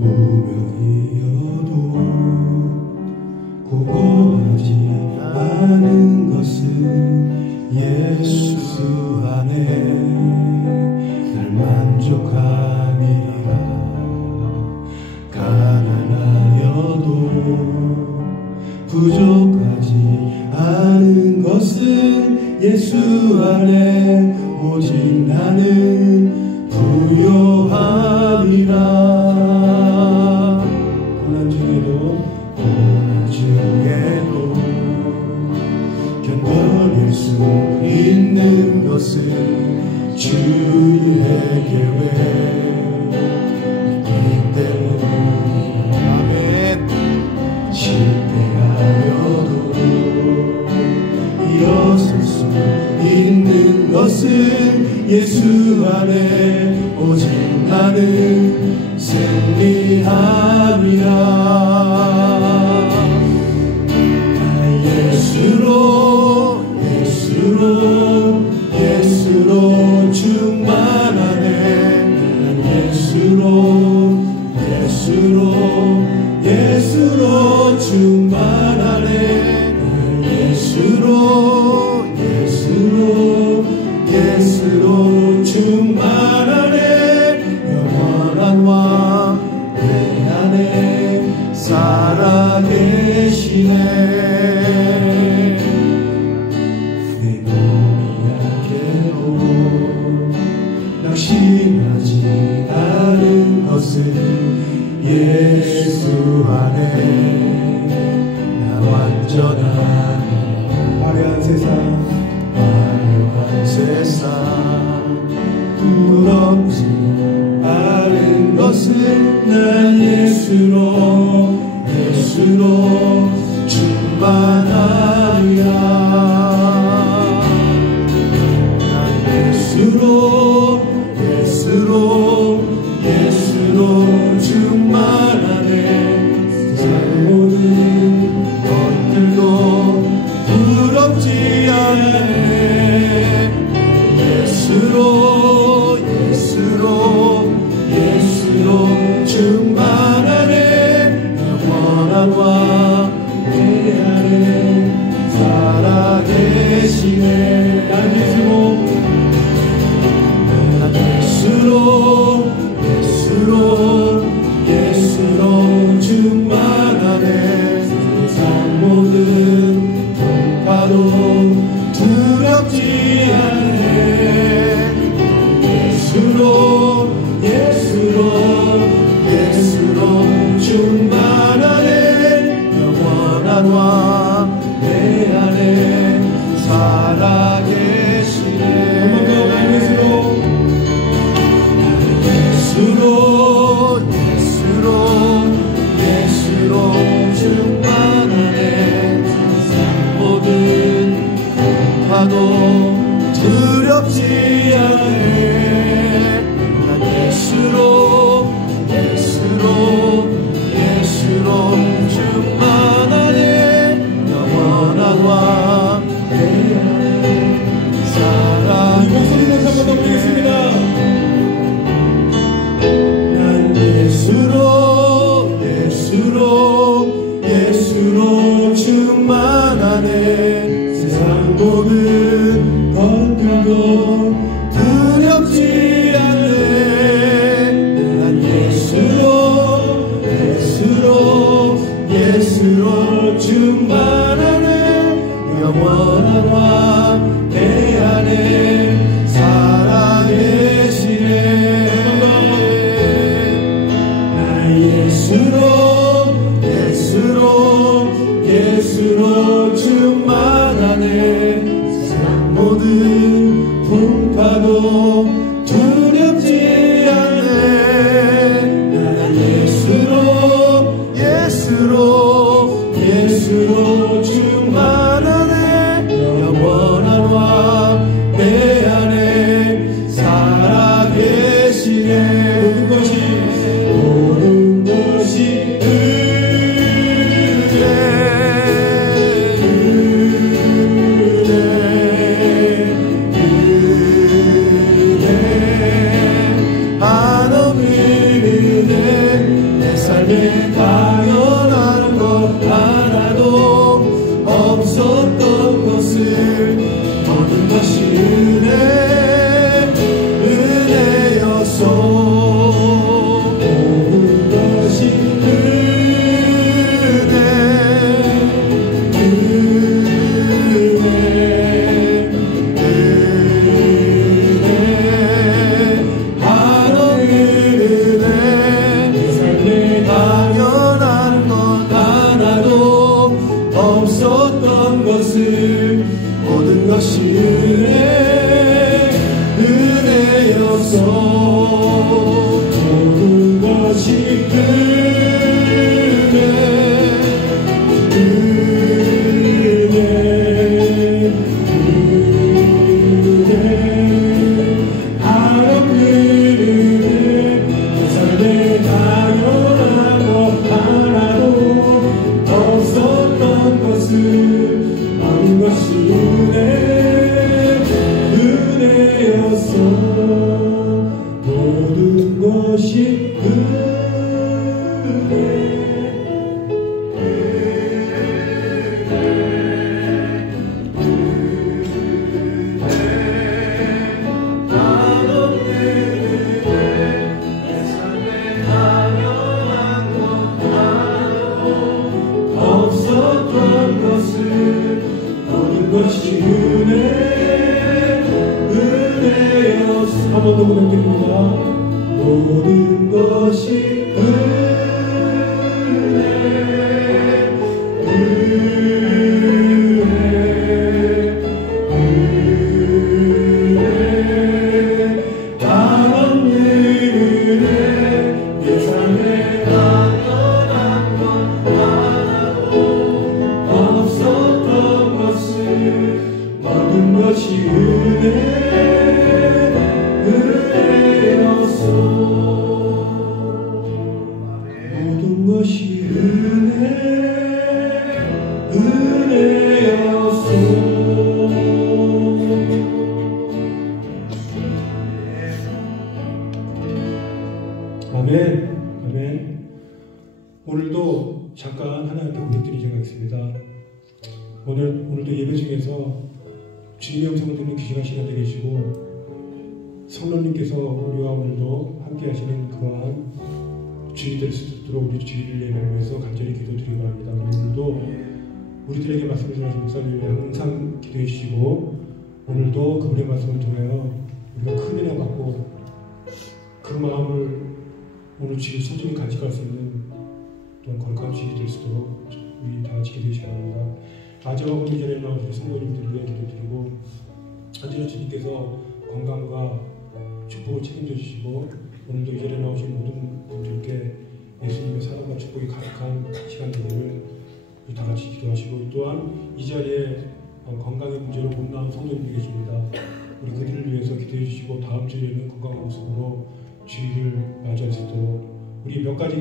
무명이어도 고고하지 않은 것은 예수 안에 늘 만족함이라. 가난하여도 부족하지 않은 것은 예수 안에 오직 나는 부요함이라. 고난 중에도 견뎌낼 수 있는 것은 주의 계획 있기 때문에. 아멘. 실패하여도 일어설 수 있는 것은 예수 안에 오직 나는 승리함이라. 예수로 충만하네. 예수로 충만하네. 예수로 충만하네. 영원한 왕 내 안에 살아계시네. 내 몸이 약해도 낙심하지 않은 것은 예수 안에 나 완전한 화려한 세상 부럽지 않은 것은 난 예수로 충만하리라. 난 예수로 충만하네. 세상 모든 것들도 부럽지 않네. 예수로 충만하네. 영원한 왕 내 안에 살아계시네. 난 예수로 충만하네. 세상 모든 풍파도 두렵지 않네. 예수로 충만하네. 영원한 왕 내 안에 살아계시네. 예수로 충만하네. 세상 모든 풍파도 두렵지 않네. 난 예수로 충만하네. 영원한 왕 내 안에 살아계시네. 이 목소리 다시 한번 더 부르겠습니다. 난 예수로 충만하네. 세상 모든 것들도 두렵지 않네. 난 예수로 충만하네. 영원한 왕 내 안에 살아계시네. 나 예수로 충만하네. 세상 모든 풍파도 두렵지 않네. 난 예수로 충만하네. 영원한 왕 내 안에 살아계시네. 모든 것이 한없는 은혜 내 삶에 당연한 것 하나도 없었던 것을 모든 것이 은혜였어. 모든 것이 모든 것이 은혜였어. 모든 것이 한 번 더 부탁드립니다. 모든 것이 아멘, 아멘. 오늘도 잠깐 하나님께 고백드리는 제가 있습니다. 오늘도 예배 중에서 주님의 음성을 듣는 귀신한 시간 되게 해주시고 성령님께서 우리와 오늘도 함께 하시는 그러한 주일 될 수 있도록 우리 주일을 예배를 위해서 간절히 기도드리기 바랍니다. 오늘도 우리들에게 말씀을 전하신 목사님이 항상 기도해 주시고 오늘도 그분의 말씀을 통하여 우리가 큰 은혜 받고 그 마음을 오늘 주일 소중히 간직할 수 있는 또한 거룩한 주일이 될 수 있도록 우리 다 같이 기도해 주시기 바랍니다. 아재와 오늘 전에 나오신 성도님들을 위해 기도드리고 언제나 주님께서 건강과 축복을 책임져 주시고 오늘도 이 자리에 나오신 모든 분들께 예수님의 사랑과 축복이 가득한 시간 되기를 우리 다 같이 기도하시고 또한 이 자리에 건강의 문제로 못 나온 성도님들이 계십니다. 우리 그들을 위해서 기도해 주시고 다음 주에는 건강한 모습으로 주일을 맞이할 수 있도록 우리 몇 가지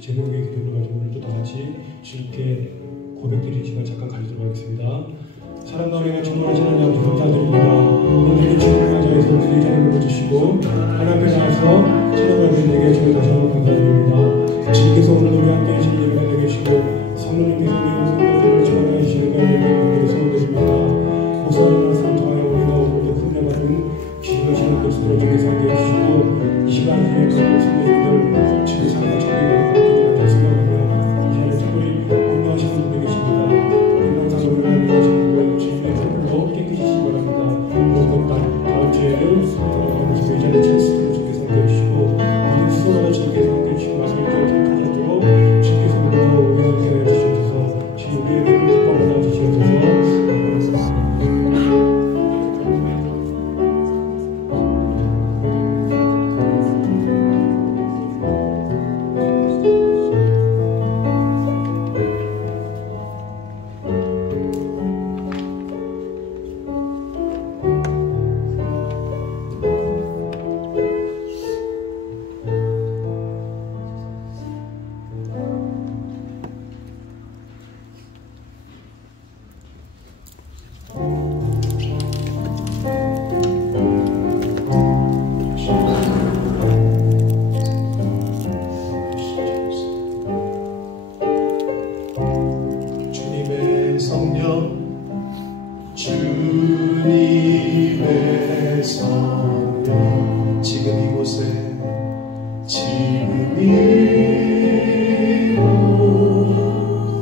제목의 기도를 가지고 오늘도 다 같이 주님께 고백드리는 시간 잠깐 가지도록 하겠습니다. 사랑과 은혜가 충만하신 하나님 아버지 감사드립니다. 오늘 주님을 맞이해서 우리의 자리를 불러주시고 하나님 앞에 나와서 찬양하는 분들에게 주님 다시 한번 감사드립니다. 주님께서 오늘 우리 함께 하시는 예배가 되게 해주시고 성령님께서 우리의 성도들을 지원해 주시는 예배를 소원드립니다. 목사님 말씀 통하여 우리가 오늘도 큰 은혜 받은 주님의 신의 것으로 주께서 함께 해주시고 이 시간 중에 모든 성도님들 주의 삶과 정리가 되기를 달성하며 이 자리에 특별히 건강하신 분들 계십니다. 건강상 오늘 하시는 주님의 templo 깨끗이 바랍니다. 다음 주에는 저희 자리에 찬스를 주께서 함께 해주시고 지금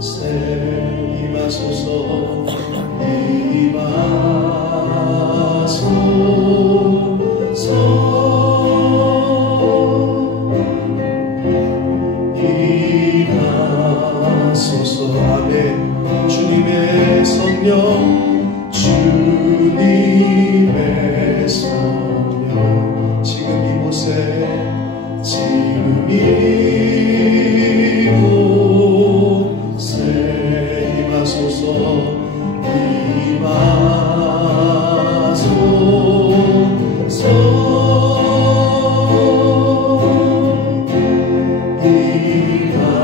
이곳에 임하소서 임하소서 아멘. 주님의 성령 주님의 성령 지금 이곳에 임하소서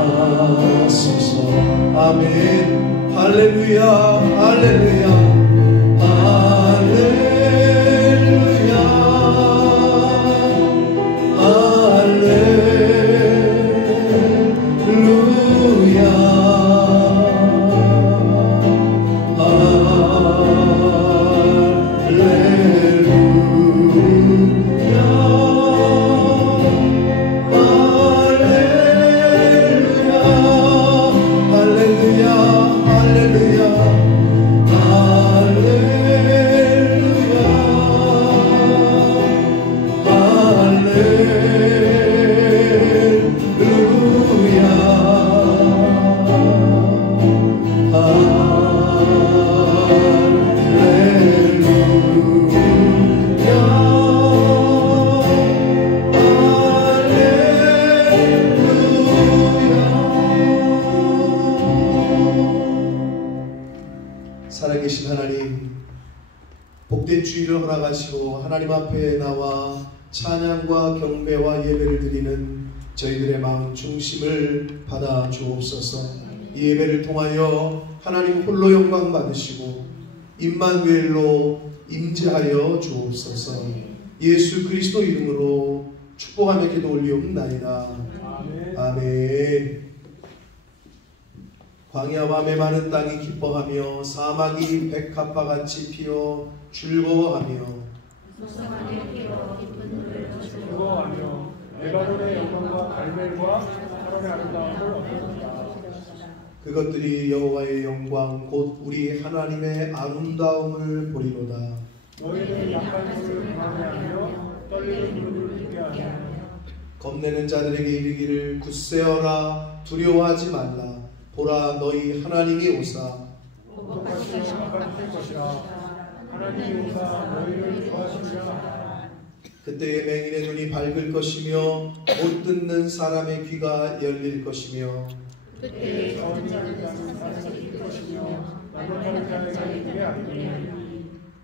임하소서 아멘. 할렐루야 할렐루야 할렐루야 할렐루야 살아계신 하나님, 복된 주일을 허락하시고 하나님 앞에 나와 찬양과 경배와 예배를 드리는 저희들의 마음 중심을 받아 주옵소서. 이 예배를 통하여 하나님 홀로 영광 받으시고 임마누엘로 임재하여 주옵소서. 예수 그리스도 이름으로 축복하며 기도 올리옵나이다. 아멘. 아멘. 광야 밤에 많은 땅이 기뻐하며 사막이 백합화 같이 피어 즐거워하며 즐거워하며 레바논의 영광과 갈멜과 사론의 아름다움을 얻었다. 그것들이 여호와의 영광 곧 우리 하나님의 아름다움을 보리로다. 너희는 약한 손을 강하게 떨리는 눈을 뜨게 하며 겁내는 자들에게 이르기를 굳세어라 두려워하지 말라. 보라 너희 하나님이 오사 복독하시며 아까주실 것이라. 하나님이 오사 너희를 구하시리라. 그때의 맹인의 눈이 밝을 것이며 못 듣는 사람의 귀가 열릴 것이며 그때의 저언자를 가는 사람이 일 것이며 나무라는 자가 이르게 아니니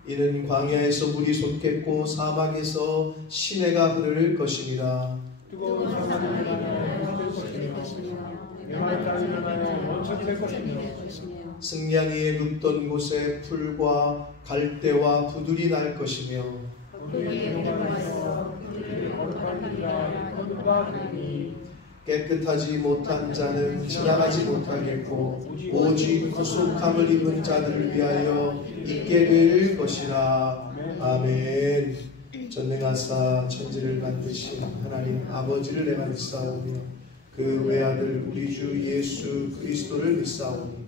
이는 광야에서 물이 솟겠고 사막에서 시내가 흐를 것이니라. 뜨거운 사막이 일어나며 될 것이며 메마른 땅이 일어나며 원천이 될 것이며 승냥이의 눕던 곳에 풀과 갈대와 부들이 날 것이며 그들의 동안에서 그들의 거룩한 이라 거듭과 되니 깨끗하지 못한 자는 지나가지 못하겠고 오직 구속함을 입은 자들을 위하여 있게 될 것이라. 아멘. 전능하사 천지를 만드신 하나님 아버지를 내가 믿사오며 그 외아들 우리 주 예수 그리스도를 믿사오니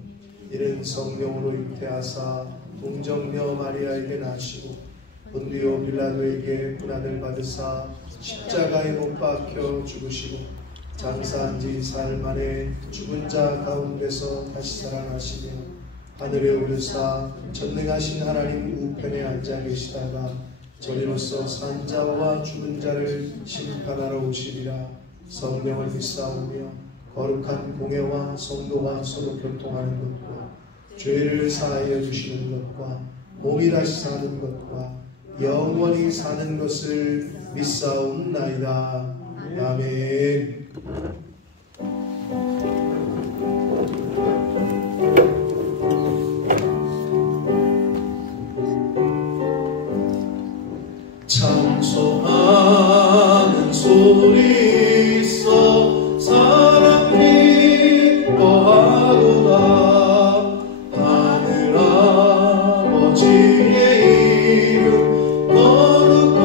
이는 성령으로 잉태하사 동정녀 마리아에게 나시고 본디오 빌라도에게 고난을 받으사 십자가에 못 박혀 죽으시고 장사한 지 사흘 만에 죽은 자 가운데서 다시 살아나시며 하늘에 오르사 전능하신 하나님 우편에 앉아 계시다가 저리로서 산 자와 죽은 자를 심판하러 오시리라. 성령을 믿사오며 거룩한 공회와 성도가 서로 교통하는 것과 죄를 사하여 주시는 것과 몸이 다시 사는 것과 영원히 사는 것을 믿사옵나이다. 아멘. 찬송하는 소리 있어 사랑 기뻐하도다. 하늘 아버지의 이름 거룩하도다.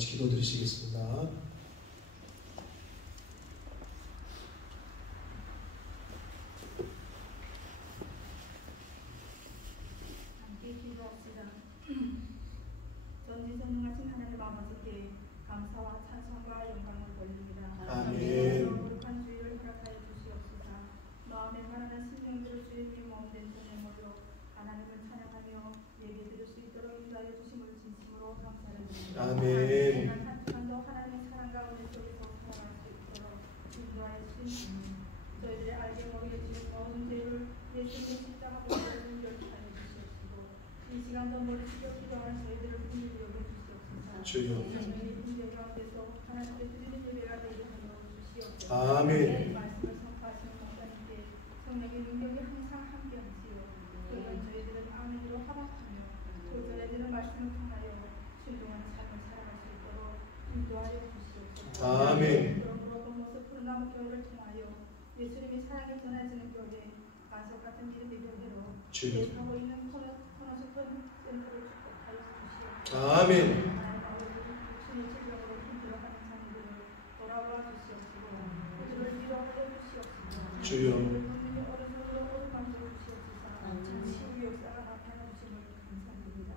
같이 기도 드리시겠습니다. 함께 기도합시다. 전지전능하신 하나님 아버지께 감사와 찬송과 영광을 돌립니다. 아멘. 거룩한 주의를 허락하여 주시옵소서. 마음에 바라는 심령들을 주님 몸된 전념으로 하나님을 찬양하며 예배 드릴 수 있도록 인도하여 주심을 진심으로 감사를 드립니다. 아멘. 한 시간도 하나님의 사랑 가운데 속에서 살아갈 수 있도록 인도하여 주신 저희들의 알게 모르게 지은 모든 죄를 예수님의 십자가 보혈을 열하여 주시옵시고 이 시간도 머리숙여 기도하는 저희들을 긍휼히 여겨주시옵소서. 주여. 성령의 임재 가운데서 하나님께 드리는 예배가 되게 하여 주시옵소서. 아멘. 말씀을 선포하시는 목사님께 성령의 능력이 항상 함께하시오. 그러면 저희들은 아멘으로 합악하며 또 전해지는 말씀을 통하여 순종하는 삶을 살아갈 수 있도록 인도하여 주시옵소서. 아멘. 그러므로 모습 푸른 나무 교회를 통하여 예수님이 사랑이 전해지는 교회 반석 같은 믿음의 교회로 주여. 계획하고 있는 코너스턴 센터를 축복하여 주시옵소서. 아멘. 하나님 아버지 육신의 질병으로 힘들어하는 자녀들을 돌아와 주시옵시고 그들을 위로하여 주시옵소서. 주여. 국민의 어른으로 어루만져 주시옵소서. 치유의 역사가 나타나 주심을 감사드립니다.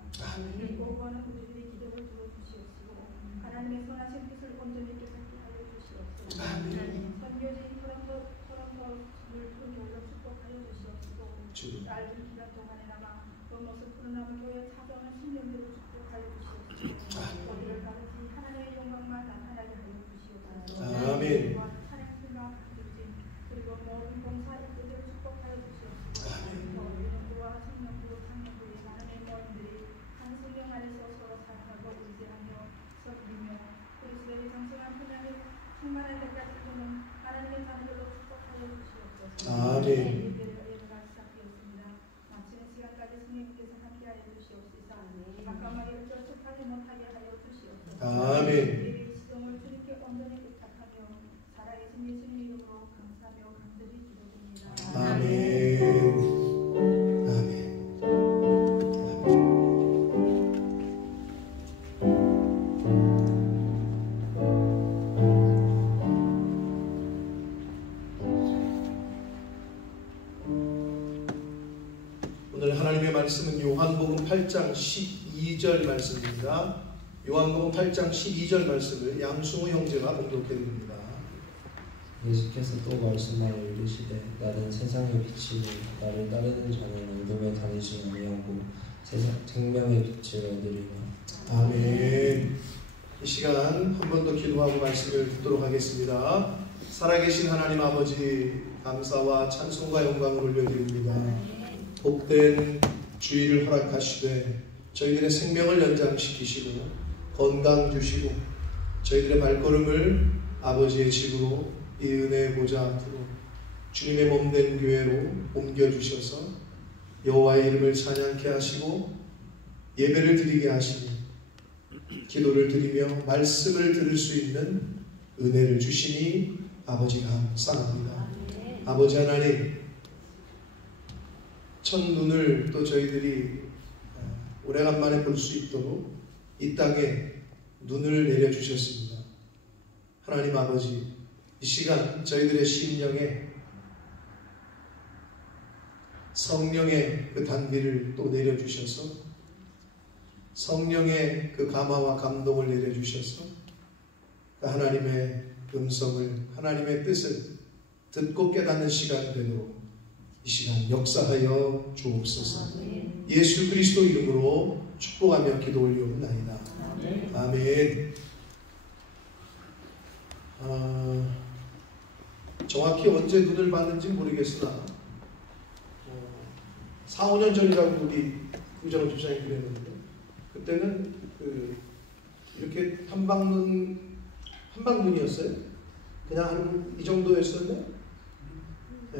그리고 구하는 우리들의 기도를 들어주시옵시고 하나님의 선하신 뜻을 온전히 깨닫게 하여 주시옵소서. 선교지인 토론토를 교회로 축복하여 주시옵시고 주여. 짧은 기간 동안에 남아 그 모습 푸른 나무 교회에 찾아오는 신령들을 축복하여 주시옵소서. 어디를 가든지 하나님의 영광만 나타나게 하여 주시옵소서. 아멘. 찬양과 가르침 그리고 모든 봉사 일들을 축복하여 주시옵소서. 연구와 생명부 상명부의 많은 모임들이 한 성령 안에서 서로 사랑하고 의지하며 섬기며 그리스도의 정성한 분량이 충만할 때까지 보는 하나님의 자녀들로 축복하여 주시옵소서. 아멘. 예배가 시작되었습니다. 마치는 시간까지 성령께서 함께하여 주시옵소서. 아까마에 어쩔 수 하지 못하게 하여 주시옵소서. 아멘. 예배의 시동을 주님께 온전히 부탁하며 살아계신 예수님 이름으로 감사하며 간절히 기도드립니다. 아멘. 아멘. 오늘 하나님의 말씀은 요한복음 8장 12절 말씀입니다. 요한복음 8장 12절 말씀을 양승호 형제가 봉독해 드립니다. 예수께서 또 말씀하여 이르시되 나는 세상의 빛이니 나를 따르는 자는 어둠에 다니지 아니하고 생명의 빛을 얻으리라. 아멘. 이 시간 한 번 더 기도하고 말씀을 듣도록 하겠습니다. 살아계신 하나님 아버지 감사와 찬송과 영광을 올려드립니다. 복된 주의를 허락하시되 저희들의 생명을 연장시키시고 건강 주시고 저희들의 발걸음을 아버지의 집으로 이 은혜의 보좌 앞으로 주님의 몸된 교회로 옮겨주셔서 여호와의 이름을 찬양케 하시고 예배를 드리게 하시니 기도를 드리며 말씀을 들을 수 있는 은혜를 주시니 아버지가 감사합니다. 아버지 하나님 첫눈을 또 저희들이 오래간만에 볼 수 있도록 이 땅에 눈을 내려주셨습니다. 하나님 아버지, 이 시간 저희들의 심령에 성령의 그 단비를 또 내려주셔서 성령의 그 감화와 감동을 내려주셔서 그 하나님의 음성을, 하나님의 뜻을 듣고 깨닫는 시간이 되도록 이 시간 역사하여 주옵소서. 예수 그리스도 이름으로 축복하며 기도 올리옵나이다. 아멘. 정확히 언제 눈을 봤는지 모르겠으나 4, 5년 전이라고 우리 구정 집사님 그랬는데, 그때는 이렇게 한방눈이었어요. 그냥 한 이 정도였었네. 네.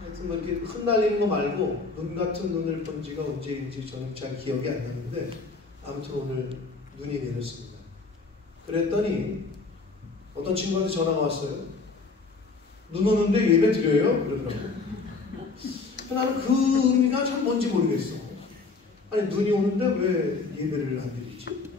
하여튼 뭐 이렇게 흩날리는 거 말고 눈 같은 눈을 본 지가 언제인지 저는 잘 기억이 안 나는데, 아무튼 오늘 눈이 내렸습니다. 그랬더니 어떤 친구한테 전화가 왔어요. 눈 오는데 예배 드려요? 그러더라고요. 나는 그 의미가 참 뭔지 모르겠어. 아니, 눈이 오는데 왜 예배를 안 드리지?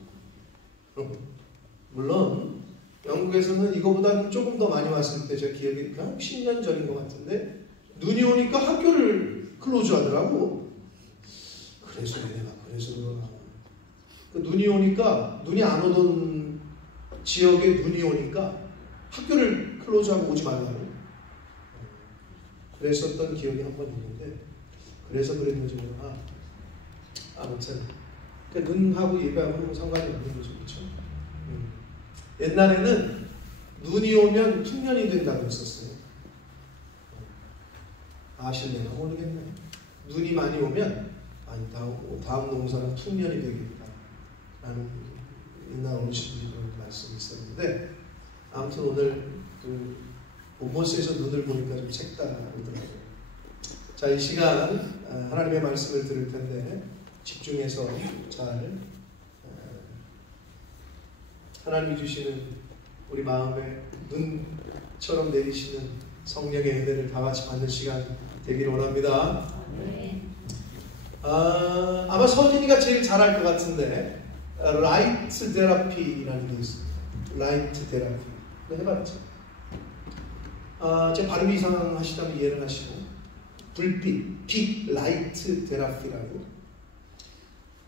물론 영국에서는 이거보다는 조금 더 많이 왔을 때, 제 기억이 한 10년 전인 것 같은데, 눈이 오니까 학교를 클로즈 하더라고. 그래서 그러나. 그 눈이 오니까, 눈이 안 오던 지역에 눈이 오니까 학교를 클로즈하고 오지 말라고 그랬었던 기억이 한 번 있는데, 그래서 그랬는지 모르나. 아무튼 눈하고 예배하고는 상관이 없는 거죠, 그렇죠? 옛날에는 눈이 오면 풍년이 된다고 했었어요. 아실래나 모르겠네. 눈이 많이 오면 다음 농사는 풍년이 되겠다 라는 옛날 어르신들이 그런 말씀이 있었는데, 아무튼 오늘 본모스에서 눈을 보니까 좀 색다르더라고요. 자, 이 시간 하나님의 말씀을 들을 텐데 집중해서 잘 하나님이 주시는 우리 마음에 눈처럼 내리시는 성령의 은혜를 다 같이 받는 시간 되기를 원합니다. 아마 서진이가 제일 잘할 것 같은데, 라이트 테라피라는 게 있습니다. 라이트 테라피 해봤죠? 제 발음이 이상하시다면 이해를 하시고, 불빛, 빛, 라이트 테라피라고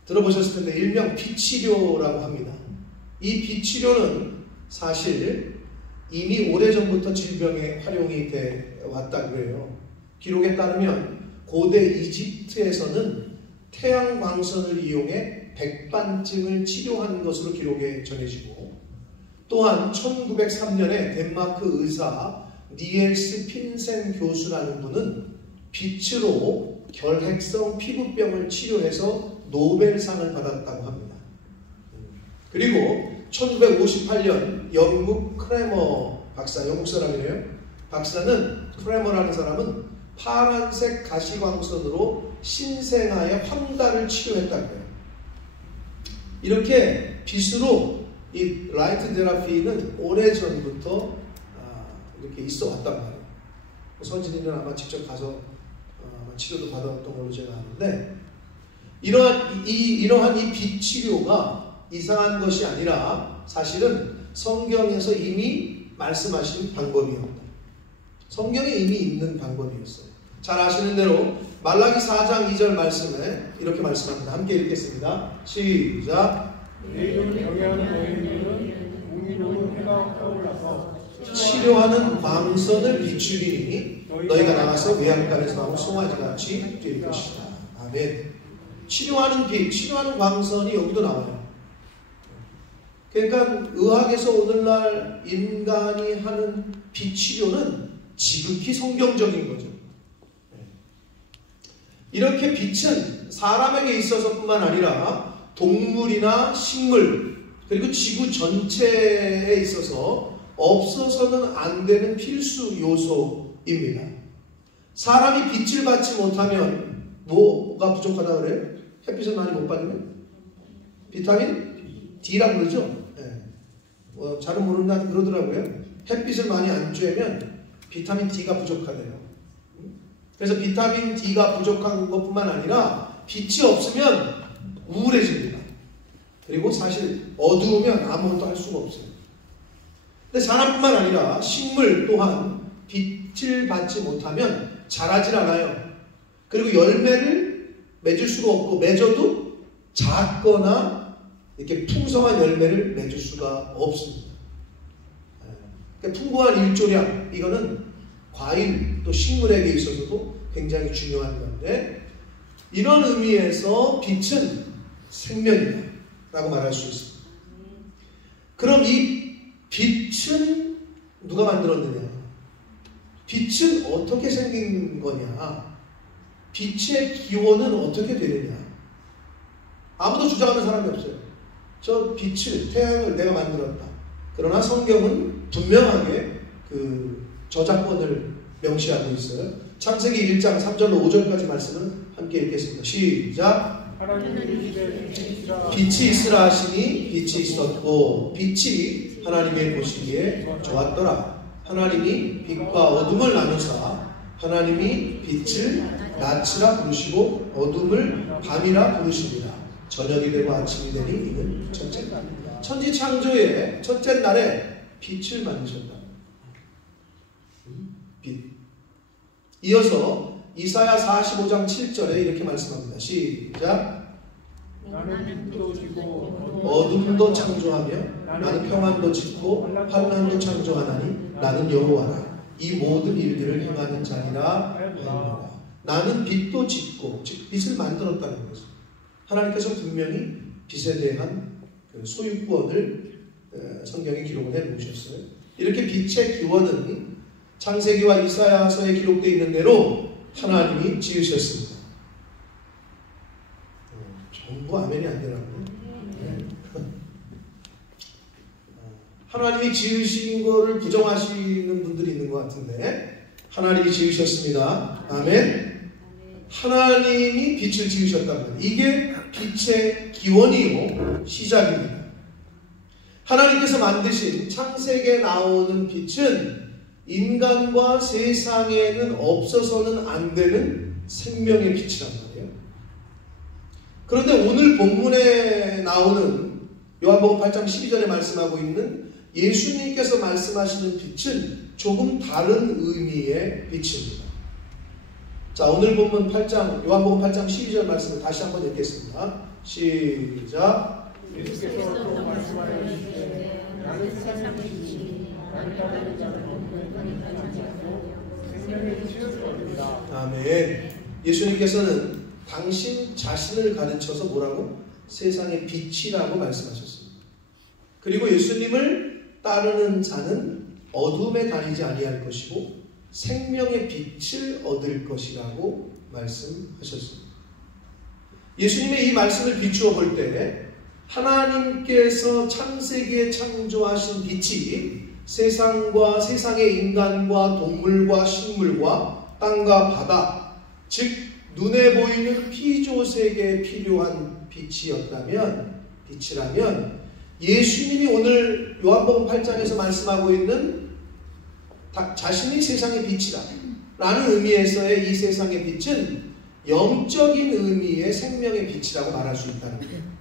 들어보셨을 텐데, 일명 빛치료라고 합니다. 이 빛치료는 사실 이미 오래전부터 질병에 활용이 돼 왔다고 해요. 기록에 따르면 고대 이집트에서는 태양광선을 이용해 백반증을 치료한 것으로 기록에 전해지고, 또한 1903년에 덴마크 의사 니엘스 핀센 교수라는 분은 빛으로 결핵성 피부병을 치료해서 노벨상을 받았다고 합니다. 그리고 1958년 영국 크레머 박사, 영국 사람이네요. 박사는, 크레머라는 사람은 파란색 가시광선으로 신생아의 황달을 치료했다고 해요. 이렇게 빛으로 이 라이트 테라피는 오래전부터 이렇게 있어 왔단 말이에요. 선진이는 아마 직접 가서 치료도 받아왔던 걸로 제가 아는데, 이러한 이 빛 치료가 이상한 것이 아니라 사실은 성경에서 이미 말씀하신 방법이었다. 성경에 이미 있는 방법이었어요. 잘 아시는 대로 말라기 4장 2절 말씀에 이렇게 말씀합니다. 함께 읽겠습니다. 시작. 내 눈을 영향하는 너의 눈은 공의로운 해가 떠올라서 치료하는 광선을 비추리니 너희가 나가서 외양간에서 나온 송아지같이 될 것이다. 아멘. 치료하는 빛, 치료하는 광선이 여기도 나와요. 그러니까 의학에서 오늘날 인간이 하는 빛 치료는 지극히 성경적인 거죠. 이렇게 빛은 사람에게 있어서뿐만 아니라 동물이나 식물, 그리고 지구 전체에 있어서 없어서는 안 되는 필수 요소입니다. 사람이 빛을 받지 못하면 뭐가 부족하다 그래요? 햇빛을 많이 못 받으면? 비타민 D라고 그러죠? 잘은 모른다 그러더라고요. 햇빛을 많이 안 쬐면 비타민 D가 부족하대요. 그래서 비타민 D가 부족한 것뿐만 아니라 빛이 없으면 우울해집니다. 그리고 사실 어두우면 아무것도 할 수가 없어요. 근데 사람뿐만 아니라 식물 또한 빛을 받지 못하면 자라질 않아요. 그리고 열매를 맺을 수가 없고 맺어도 작거나 이렇게 풍성한 열매를 맺을 수가 없습니다. 그러니까 풍부한 일조량, 이거는 과일 또 식물에게 있어서도 굉장히 중요한 건데, 이런 의미에서 빛은 생명이다 라고 말할 수 있습니다. 그럼 이 빛은 누가 만들었느냐? 빛은 어떻게 생긴 거냐? 빛의 기원은 어떻게 되느냐? 아무도 주장하는 사람이 없어요. 저 빛을, 태양을 내가 만들었다. 그러나 성경은 분명하게 그 저작권을 명시하고 있어요. 창세기 1장 3절로 5절까지 말씀을 함께 읽겠습니다. 시작. 빛이 있으라 하시니 빛이 있었고 빛이 하나님의 보시기에 좋았더라. 하나님이 빛과 어둠을 나누사 하나님이 빛을 낮이라 부르시고 어둠을 밤이라 부르시니라. 저녁이 되고 아침이 되니 이는 첫째 날입니다. 천지 창조의 첫째 날에 빛을 만드셨다. 빛. 이어서 이사야 45장 7절에 이렇게 말씀합니다. 시작. 나는 빛도 지고 어둠도 창조하며 나는 평안도 짓고 환난도 창조하나니 나는 여호와라. 이 모든 일들을 행하는 자니라 하였노라. 나는 빛도 짓고, 즉 빛을 만들었다는 것을 하나님께서 분명히 빛에 대한 소유권을 성경에 기록을 해 놓으셨어요. 이렇게 빛의 기원은 창세기와 이사야서에 기록되어 있는 대로 하나님이 지으셨습니다. 전부 아멘이 안 되라고요? 네. 하나님이 지으신 거를 부정하시는 분들이 있는 것 같은데, 하나님이 지으셨습니다. 아멘. 하나님이 빛을 지으셨다면 이게 빛의 기원이요 시작입니다. 하나님께서 만드신 창세기에 나오는 빛은 인간과 세상에는 없어서는 안 되는 생명의 빛이란 말이에요. 그런데 오늘 본문에 나오는 요한복음 8장 12절에 말씀하고 있는 예수님께서 말씀하시는 빛은 조금 다른 의미의 빛입니다. 자, 오늘 본문 8장, 요한복음 8장 12절 말씀을 다시 한번 읽겠습니다. 시작. 예수께서 또 말씀하여 주시되 나는 세상의 빛이니 나를 따르는 자는 어둠에 다니지 않고 생명의 빛을 얻으리라. 아멘. 예수님께서는 당신 자신을 가르쳐서 뭐라고? 세상의 빛이라고 말씀하셨습니다. 그리고 예수님을 따르는 자는 어둠에 다니지 아니할 것이고 생명의 빛을 얻을 것이라고 말씀하셨습니다. 예수님의 이 말씀을 비추어 볼 때 하나님께서 창세기에 창조하신 빛이 세상과 세상의 인간과 동물과 식물과 땅과 바다, 즉 눈에 보이는 피조세계에 필요한 빛이라면 예수님이 오늘 요한복음 8장에서 말씀하고 있는 자신이 세상의 빛이다 라는 의미에서의 이 세상의 빛은 영적인 의미의 생명의 빛이라고 말할 수 있다는 거예요.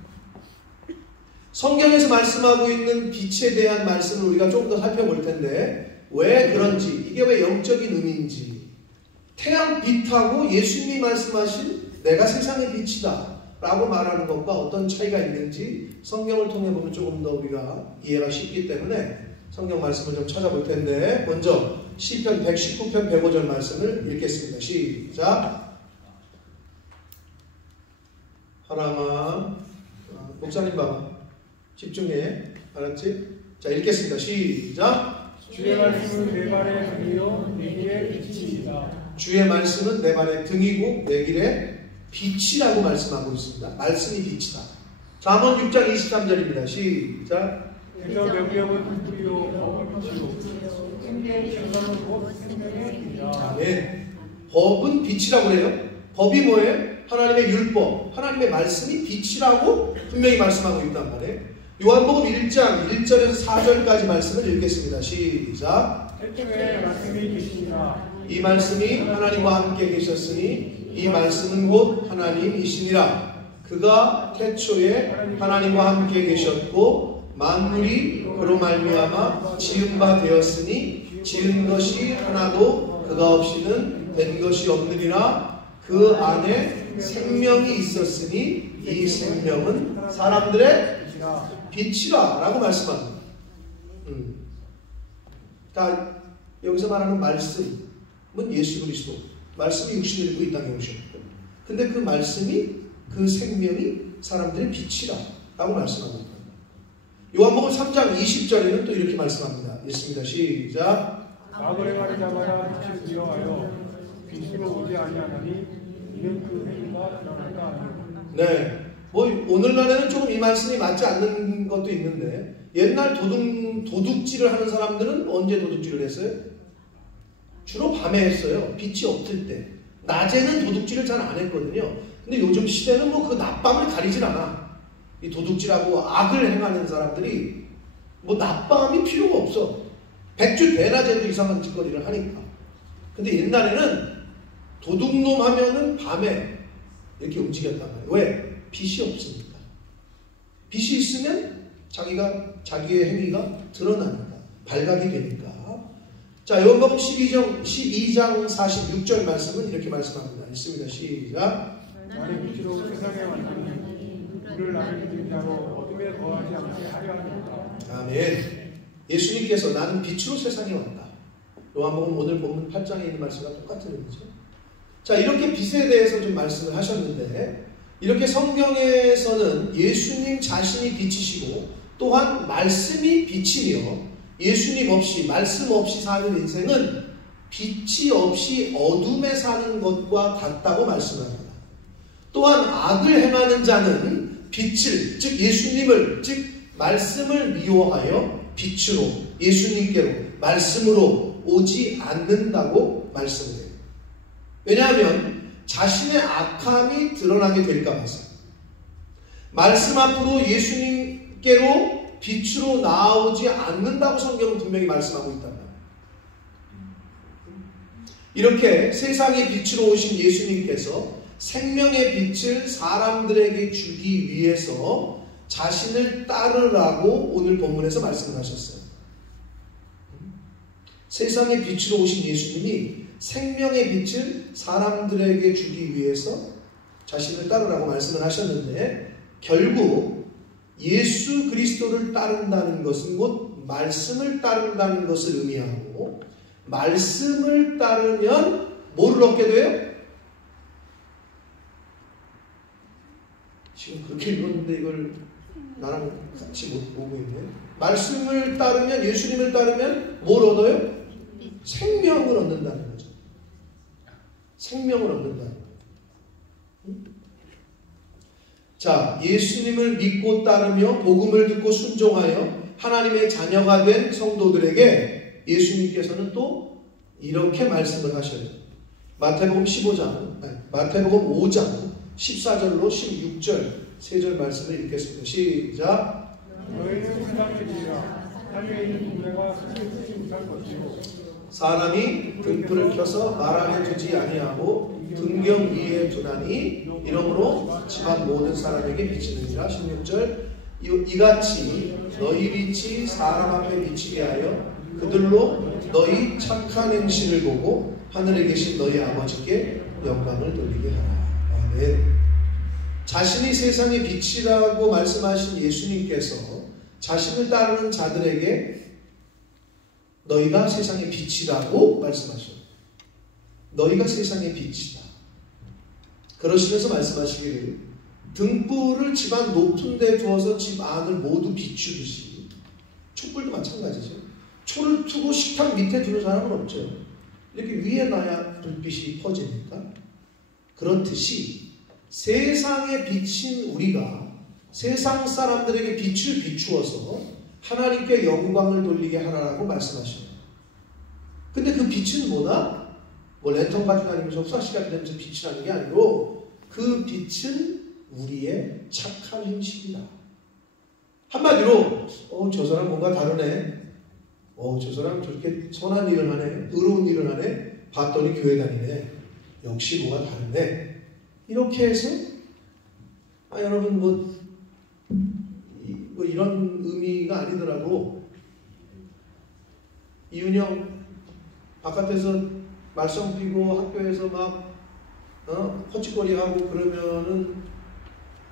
성경에서 말씀하고 있는 빛에 대한 말씀을 우리가 조금 더 살펴볼 텐데, 왜 그런지, 이게 왜 영적인 의미인지, 태양빛하고 예수님이 말씀하신 내가 세상의 빛이다 라고 말하는 것과 어떤 차이가 있는지 성경을 통해 보면 조금 더 우리가 이해가 쉽기 때문에 성경 말씀을 좀 찾아볼 텐데, 먼저 시편 119편 105절 말씀을 읽겠습니다. 시작. 하람아, 목사님 봐봐, 집중해, 알았지? 자, 읽겠습니다. 시작. 주의 말씀은 내 발의 등이요 내 길의 빛이다. 주의 말씀은 내 발의 등이고 내 길의 빛이라고 말씀하고 있습니다. 말씀이 빛이다. 잠언 6장 23절입니다. 시작. 그저 명령은 불이요 법은 빛이요 생명은 곧 생명의 빛이다. 아멘. 법은 빛이라고 그래요. 법이 뭐예요? 하나님의 율법, 하나님의 말씀이 빛이라고 분명히 말씀하고 있단 말이에요. 요한복음 1장 1절에서 4절까지 말씀을 읽겠습니다. 시작. 태초에 말씀이 계시니라 이 말씀이 하나님과 함께 계셨으니 이 말씀은 곧 하나님이시니라. 그가 태초에 하나님과 함께 계셨고 만물이 그로 말미암아 지은 바 되었으니 지은 것이 하나도 그가 없이는 된 것이 없느니라. 그 안에 생명이 있었으니 이 생명은 사람들의 빛이라 라고 말씀합니다. 다 여기서 말하는 말씀은 예수 그리스도, 말씀이 육신을 입고 이 땅에 오셨고, 근데 그 말씀이, 그 생명이 사람들의 빛이라 라고 말씀합니다. 요한복음 3장 20절에는 또 이렇게 말씀합니다. 읽습니다. 시작. 악을 행하는 자마다 빛을 두려워하여 빛으로 오지 아니하나니 이는 그 행위가 드러날까 하니라. 네, 뭐 오늘날에는 조금 이 말씀이 맞지 않는 것도 있는데, 옛날 도둑질을 하는 사람들은 언제 도둑질을 했어요? 주로 밤에 했어요. 빛이 없을 때. 낮에는 도둑질을 잘 안 했거든요. 근데 요즘 시대는 뭐 그 낮밤을 가리질 않아. 이 도둑질하고 악을 행하는 사람들이 뭐 낮밤이 필요가 없어. 백주 대낮에도 이상한 짓거리를 하니까. 근데 옛날에는 도둑놈 하면은 밤에 이렇게 움직였단 말이에요. 왜? 빛이 없으니까. 빛이 있으면 자기의 행위가 드러나니까, 발각이 되니까. 자, 요한복음 12장 46절 말씀은 이렇게 말씀합니다. 읽습니다. 시작. 나는 빛으로 세상에 왔으니 이를 나를 믿는 자로 어둠에 거하지 않게 하려 함이라. 아멘. 예수님께서 나는 빛으로 세상에 왔다. 요한복음 오늘 본문 8장에 있는 말씀과 똑같은 의미죠. 자, 이렇게 빛에 대해서 좀 말씀을 하셨는데, 이렇게 성경에서는 예수님 자신이 빛이시고 또한 말씀이 빛이며, 예수님 없이, 말씀 없이 사는 인생은 빛이 없이 어둠에 사는 것과 같다고 말씀합니다. 또한 악을 행하는 자는 빛을, 즉 예수님을, 즉 말씀을 미워하여 빛으로, 예수님께로, 말씀으로 오지 않는다고 말씀을 해요. 왜냐하면 자신의 악함이 드러나게 될까 봐서. 말씀 앞으로 예수님께로 빛으로 나오지 않는다고 성경은 분명히 말씀하고 있단 말이에요. 이렇게 세상의 빛으로 오신 예수님께서 생명의 빛을 사람들에게 주기 위해서 자신을 따르라고 오늘 본문에서 말씀을 하셨어요. 세상의 빛으로 오신 예수님이 생명의 빛을 사람들에게 주기 위해서 자신을 따르라고 말씀을 하셨는데, 결국 예수 그리스도를 따른다는 것은 곧 말씀을 따른다는 것을 의미하고, 말씀을 따르면 뭐를 얻게 돼요? 지금 그렇게 읽었는데 이걸 나랑 같이 못 보고 있네. 말씀을 따르면, 예수님을 따르면 뭘 얻어요? 생명을 얻는다는 거죠. 생명을 얻는다는 거예요. 자, 예수님을 믿고 따르며 복음을 듣고 순종하여 하나님의 자녀가 된 성도들에게 예수님께서는 또 이렇게 말씀을 하셔요. 마태복음 5장 14절로 16절 3절 말씀을 읽겠습니다. 시작. 너희는 세상의 빛이라. 하늘에 있는 구레가 크게 뜨지 못할 것이고, 사람이 등불을 켜서 말 안에 두지 아니하고 등경 위에 두나니 이러므로 집안 모든 사람에게 비치느니라. 16절. 이같이 너희 빛이 사람 앞에 비치게 하여 그들로 너희 착한 행실을 보고 하늘에 계신 너희 아버지께 영광을 돌리게 하라. 아멘. 자신이 세상의 빛이라고 말씀하신 예수님께서 자신을 따르는 자들에게 너희가 세상의 빛이라고 말씀하셔요. 너희가 세상의 빛이다. 그러시면서 말씀하시기를 등불을 집안 높은 데 두어서 집 안을 모두 비추듯이, 촛불도 마찬가지죠. 초를 두고 식탁 밑에 두는 사람은 없죠. 이렇게 위에 놔야 불빛이 퍼지니까. 그렇듯이 세상에 비친 우리가 세상 사람들에게 빛을 비추어서 하나님께 영광을 돌리게 하라고 말씀하셔요. 근데 그 빛은 뭐다? 뭐 랜턴 가지고 다니면서 후사시간 되면서 빛이 나는 게 아니고, 그 빛은 우리의 착한 행실이다. 한마디로 저 사람 뭔가 다르네. 저 사람 저렇게 선한 일을 하네, 의로운 일을 하네. 봤더니 교회 다니네. 역시 뭐가 다르네. 이렇게 해서 여러분 뭐 이런 의미가 아니더라도 이윤영 바깥에서 말썽 피고 학교에서 막 허짓거리하고 그러면은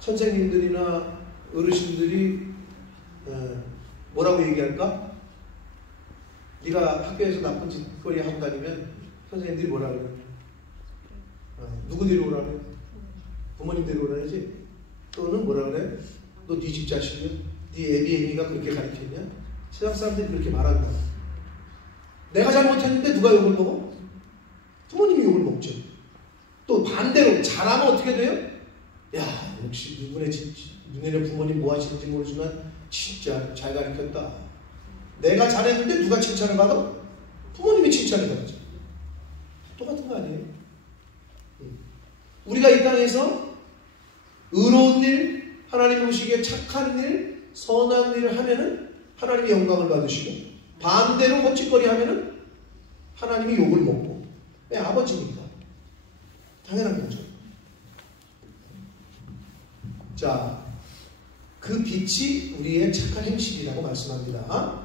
선생님들이나 어르신들이 뭐라고 얘기할까? 네가 학교에서 나쁜 짓거리 하고 다니면 선생님들이 뭐라 그래? 누구 데려오라 그래? 부모님 데려오라야지. 또는 뭐라 그래? 너 네 집 자식이야? 네 애비애미가 그렇게 가르쳤냐? 세상 사람들이 그렇게 말한다. 내가 잘못했는데 누가 욕을 먹어? 부모님이 욕을 먹죠. 또 반대로 잘하면 어떻게 돼요? 야, 역시 누구네 부모님 뭐 하시는지 모르지만 진짜 잘 가르쳤다. 내가 잘했는데 누가 칭찬을 받아? 부모님이 칭찬을 받죠. 똑같은 거 아니에요? 우리가 이 땅에서 의로운 일, 하나님 보시기에 착한 일, 선한 일을 하면은 하나님이 영광을 받으시고, 반대로 헛짓거리 하면은 하나님이 욕을 먹고. 왜? 아버지니까. 당연한 거죠. 자, 그 빛이 우리의 착한 행실이라고 말씀합니다.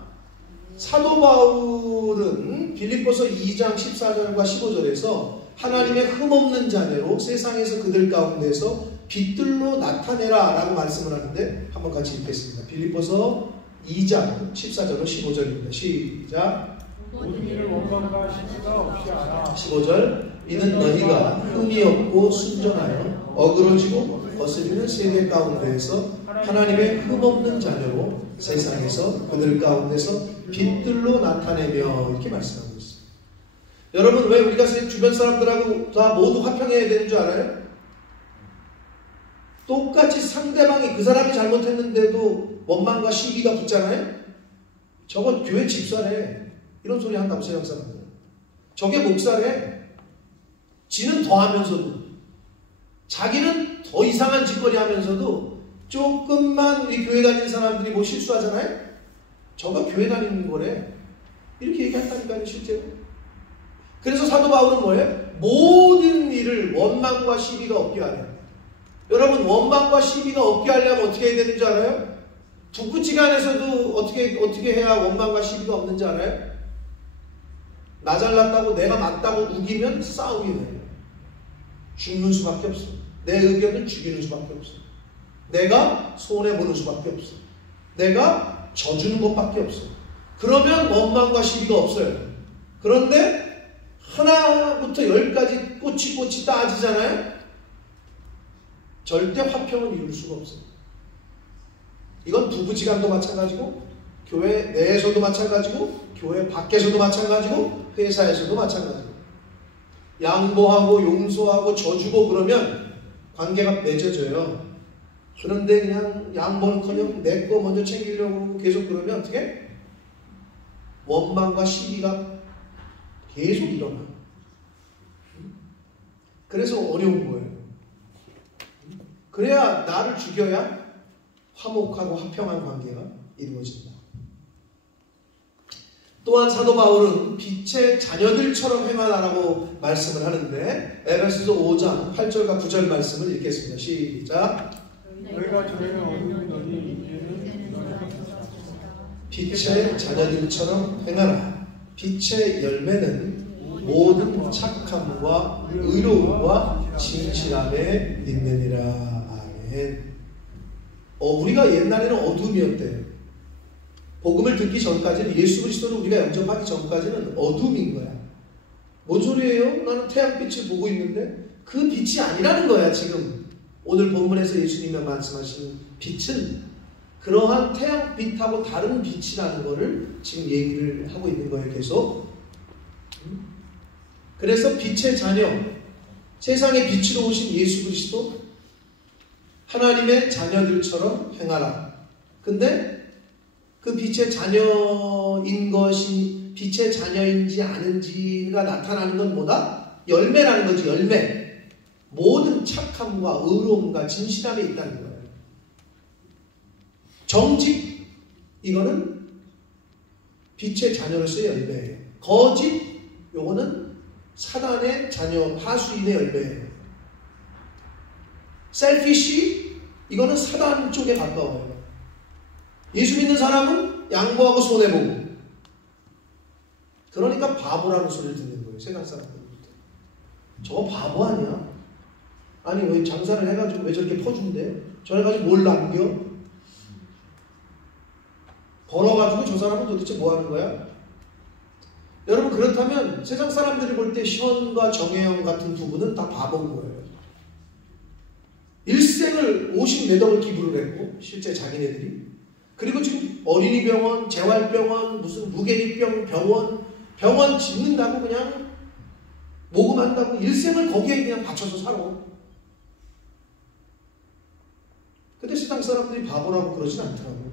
사도 바울은 빌립보서 2장 14절과 15절에서 하나님의 흠없는 자녀로 세상에서 그들 가운데서 빛들로 나타내라 라고 말씀을 하는데 한번 같이 읽겠습니다. 빌립보서 2장 14절로 15절입니다. 시작. 모든 일을 원망과 시기가 없이 하라. 15절. 이는 너희가 흠이 없고 순전하여 어그러지고 거스리는 세대 가운데에서 하나님의 흠없는 자녀로 세상에서 그들 가운데서 빛들로 나타내며 이렇게 말씀하고 있어요. 여러분, 왜 우리가 주변 사람들하고 다 모두 화평해야 되는 줄 알아요? 똑같이 상대방이 그 사람이 잘못했는데도 원망과 시비가 붙잖아요? 저거 교회 집사래. 이런 소리 한다고 세상 사람들은. 저게 목사래. 지는 더 하면서도, 자기는 더 이상한 짓거리 하면서도 조금만 우리 교회 다니는 사람들이 뭐 실수하잖아요? 저거 교회 다니는 거래. 이렇게 얘기한다니까요, 실제로. 그래서 사도 바울은 뭐예요? 모든 일을 원망과 시비가 없게 하래. 여러분, 원망과 시비가 없게 하려면 어떻게 해야 되는지 알아요? 부부지간에서도 어떻게 해야 원망과 시비가 없는지 알아요? 나 잘났다고 내가 맞다고 우기면 싸움이 돼요. 죽는 수밖에 없어. 내 의견은 죽이는 수밖에 없어. 내가 손해보는 수밖에 없어. 내가 져주는 것밖에 없어. 그러면 원망과 시비가 없어요. 그런데 하나부터 10까지 꼬치꼬치 따지잖아요? 절대 화평을 이룰 수가 없어요. 이건 부부지간도 마찬가지고, 교회 내에서도 마찬가지고, 교회 밖에서도 마찬가지고, 회사에서도 마찬가지고. 양보하고 용서하고 져주고 그러면 관계가 맺어져요. 그런데 그냥 양보는커녕 내 거 먼저 챙기려고 계속 그러면 어떻게? 원망과 시비가 계속 일어나. 그래서 어려운 거예요. 그래야 나를 죽여야 화목하고 화평한 관계가 이루어진다. 또한 사도 바울은 빛의 자녀들처럼 행하라고 말씀을 하는데, 에베소서 5장 8절과 9절 말씀을 읽겠습니다. 시작. 너희가 전에는 어둠이더니 이제는 너희가 빛의 자녀들처럼 행하라. 빛의 열매는 모든 착함과 의로움과 진실함에 있느니라. 아멘. 우리가 옛날에는 어둠이었대요. 복음을 듣기 전까지는, 예수 그리스도를 우리가 영접하기 전까지는 어둠인 거야. 뭔 소리예요? 나는 태양빛을 보고 있는데 그 빛이 아니라는 거야. 지금 오늘 본문에서 예수님이 말씀하신 빛은 그러한 태양빛하고 다른 빛이라는 거를 지금 얘기를 하고 있는 거예요. 계속. 그래서 빛의 자녀, 세상의 빛으로 오신 예수 그리스도, 하나님의 자녀들처럼 행하라. 근데 그 빛의 자녀인 것이 빛의 자녀인지 아닌지가 나타나는 건 뭐다? 열매라는 거지. 열매. 모든 착함과 의로움과 진실함에 있다는 거예요. 정직, 이거는 빛의 자녀로서의 열매예요. 거짓, 요거는 사단의 자녀, 하수인의 열매예요. 셀피시, 이거는 사단 쪽에 가까워요. 예수 믿는 사람은 양보하고 손해보고. 그러니까 바보라는 소리를 듣는 거예요. 세상 사람들부터. 저거 바보 아니야? 아니 왜 장사를 해가지고 왜 저렇게 퍼준대? 저래가지고 뭘 남겨? 벌어가지고 저 사람은 도대체 뭐 하는 거야? 여러분 그렇다면 세상 사람들이 볼 때 션과 정혜영 같은 두 분은 다 바보인 거예요. 일생을 50몇억을 기부를 했고 실제 자기네들이. 그리고 지금 어린이병원, 재활병원, 무슨 무게리병 병원 짓는다고 그냥 모금한다고 일생을 거기에 그냥 바쳐서 살아. 근데 세상 사람들이 바보라고 그러진 않더라고.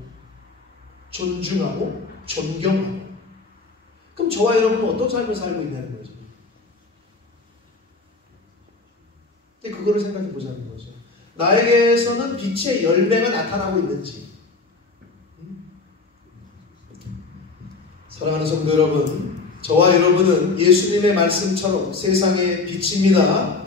존중하고 존경하고. 그럼 저와 여러분은 어떤 삶을 살고 있냐는 거죠. 근데 그거를 생각해 보자는 거죠. 나에게서는 빛의 열매가 나타나고 있는지. 사랑하는 성도 여러분, 저와 여러분은 예수님의 말씀처럼 세상의 빛입니다.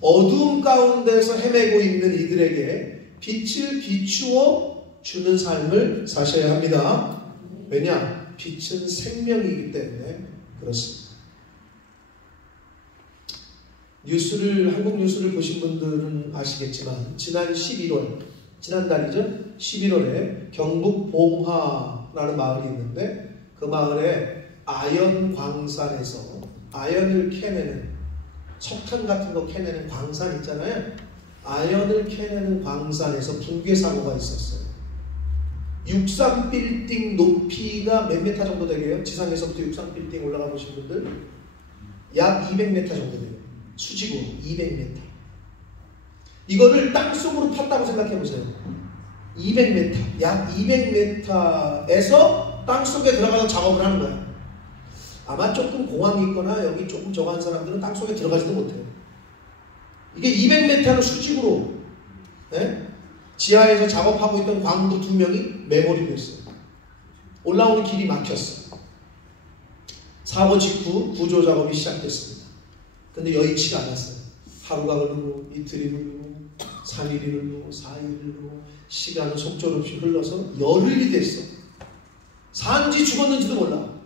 어두움 가운데서 헤매고 있는 이들에게 빛을 비추어 주는 삶을 사셔야 합니다. 왜냐? 빛은 생명이기 때문에 그렇습니다. 한국 뉴스를 보신 분들은 아시겠지만 지난달이죠? 11월에 경북 봉화라는 마을이 있는데 그 마을에 아연 광산에서 아연을 캐내는 석탄 같은 거 캐내는 광산 있잖아요. 아연을 캐내는 광산에서 붕괴 사고가 있었어요. 63빌딩 높이가 몇 메타 정도 되게요? 지상에서부터 63빌딩 올라가 보신 분들 약 200m 정도 돼요. 수직으로 200m. 이거를 땅속으로 팠다고 생각해 보세요. 200m, 약 200m에서 땅속에 들어가서 작업을 하는 거야. 아마 조금 공항이 있거나 여기 조금 저거 한 사람들은 땅속에 들어가지도 못해요. 이게 200m를 수직으로 지하에서 작업하고 있던 광부 2명이 매몰이 됐어요. 올라오는 길이 막혔어요. 사고 직후 구조 작업이 시작됐습니다. 근데 여의치가 않았어요. 하루가 흐르고 이틀이 흐르고 3일이 흐르고 4일이 흐르고 시간은 속절없이 흘러서 열흘이 됐어. 산지 죽었는지도 몰라.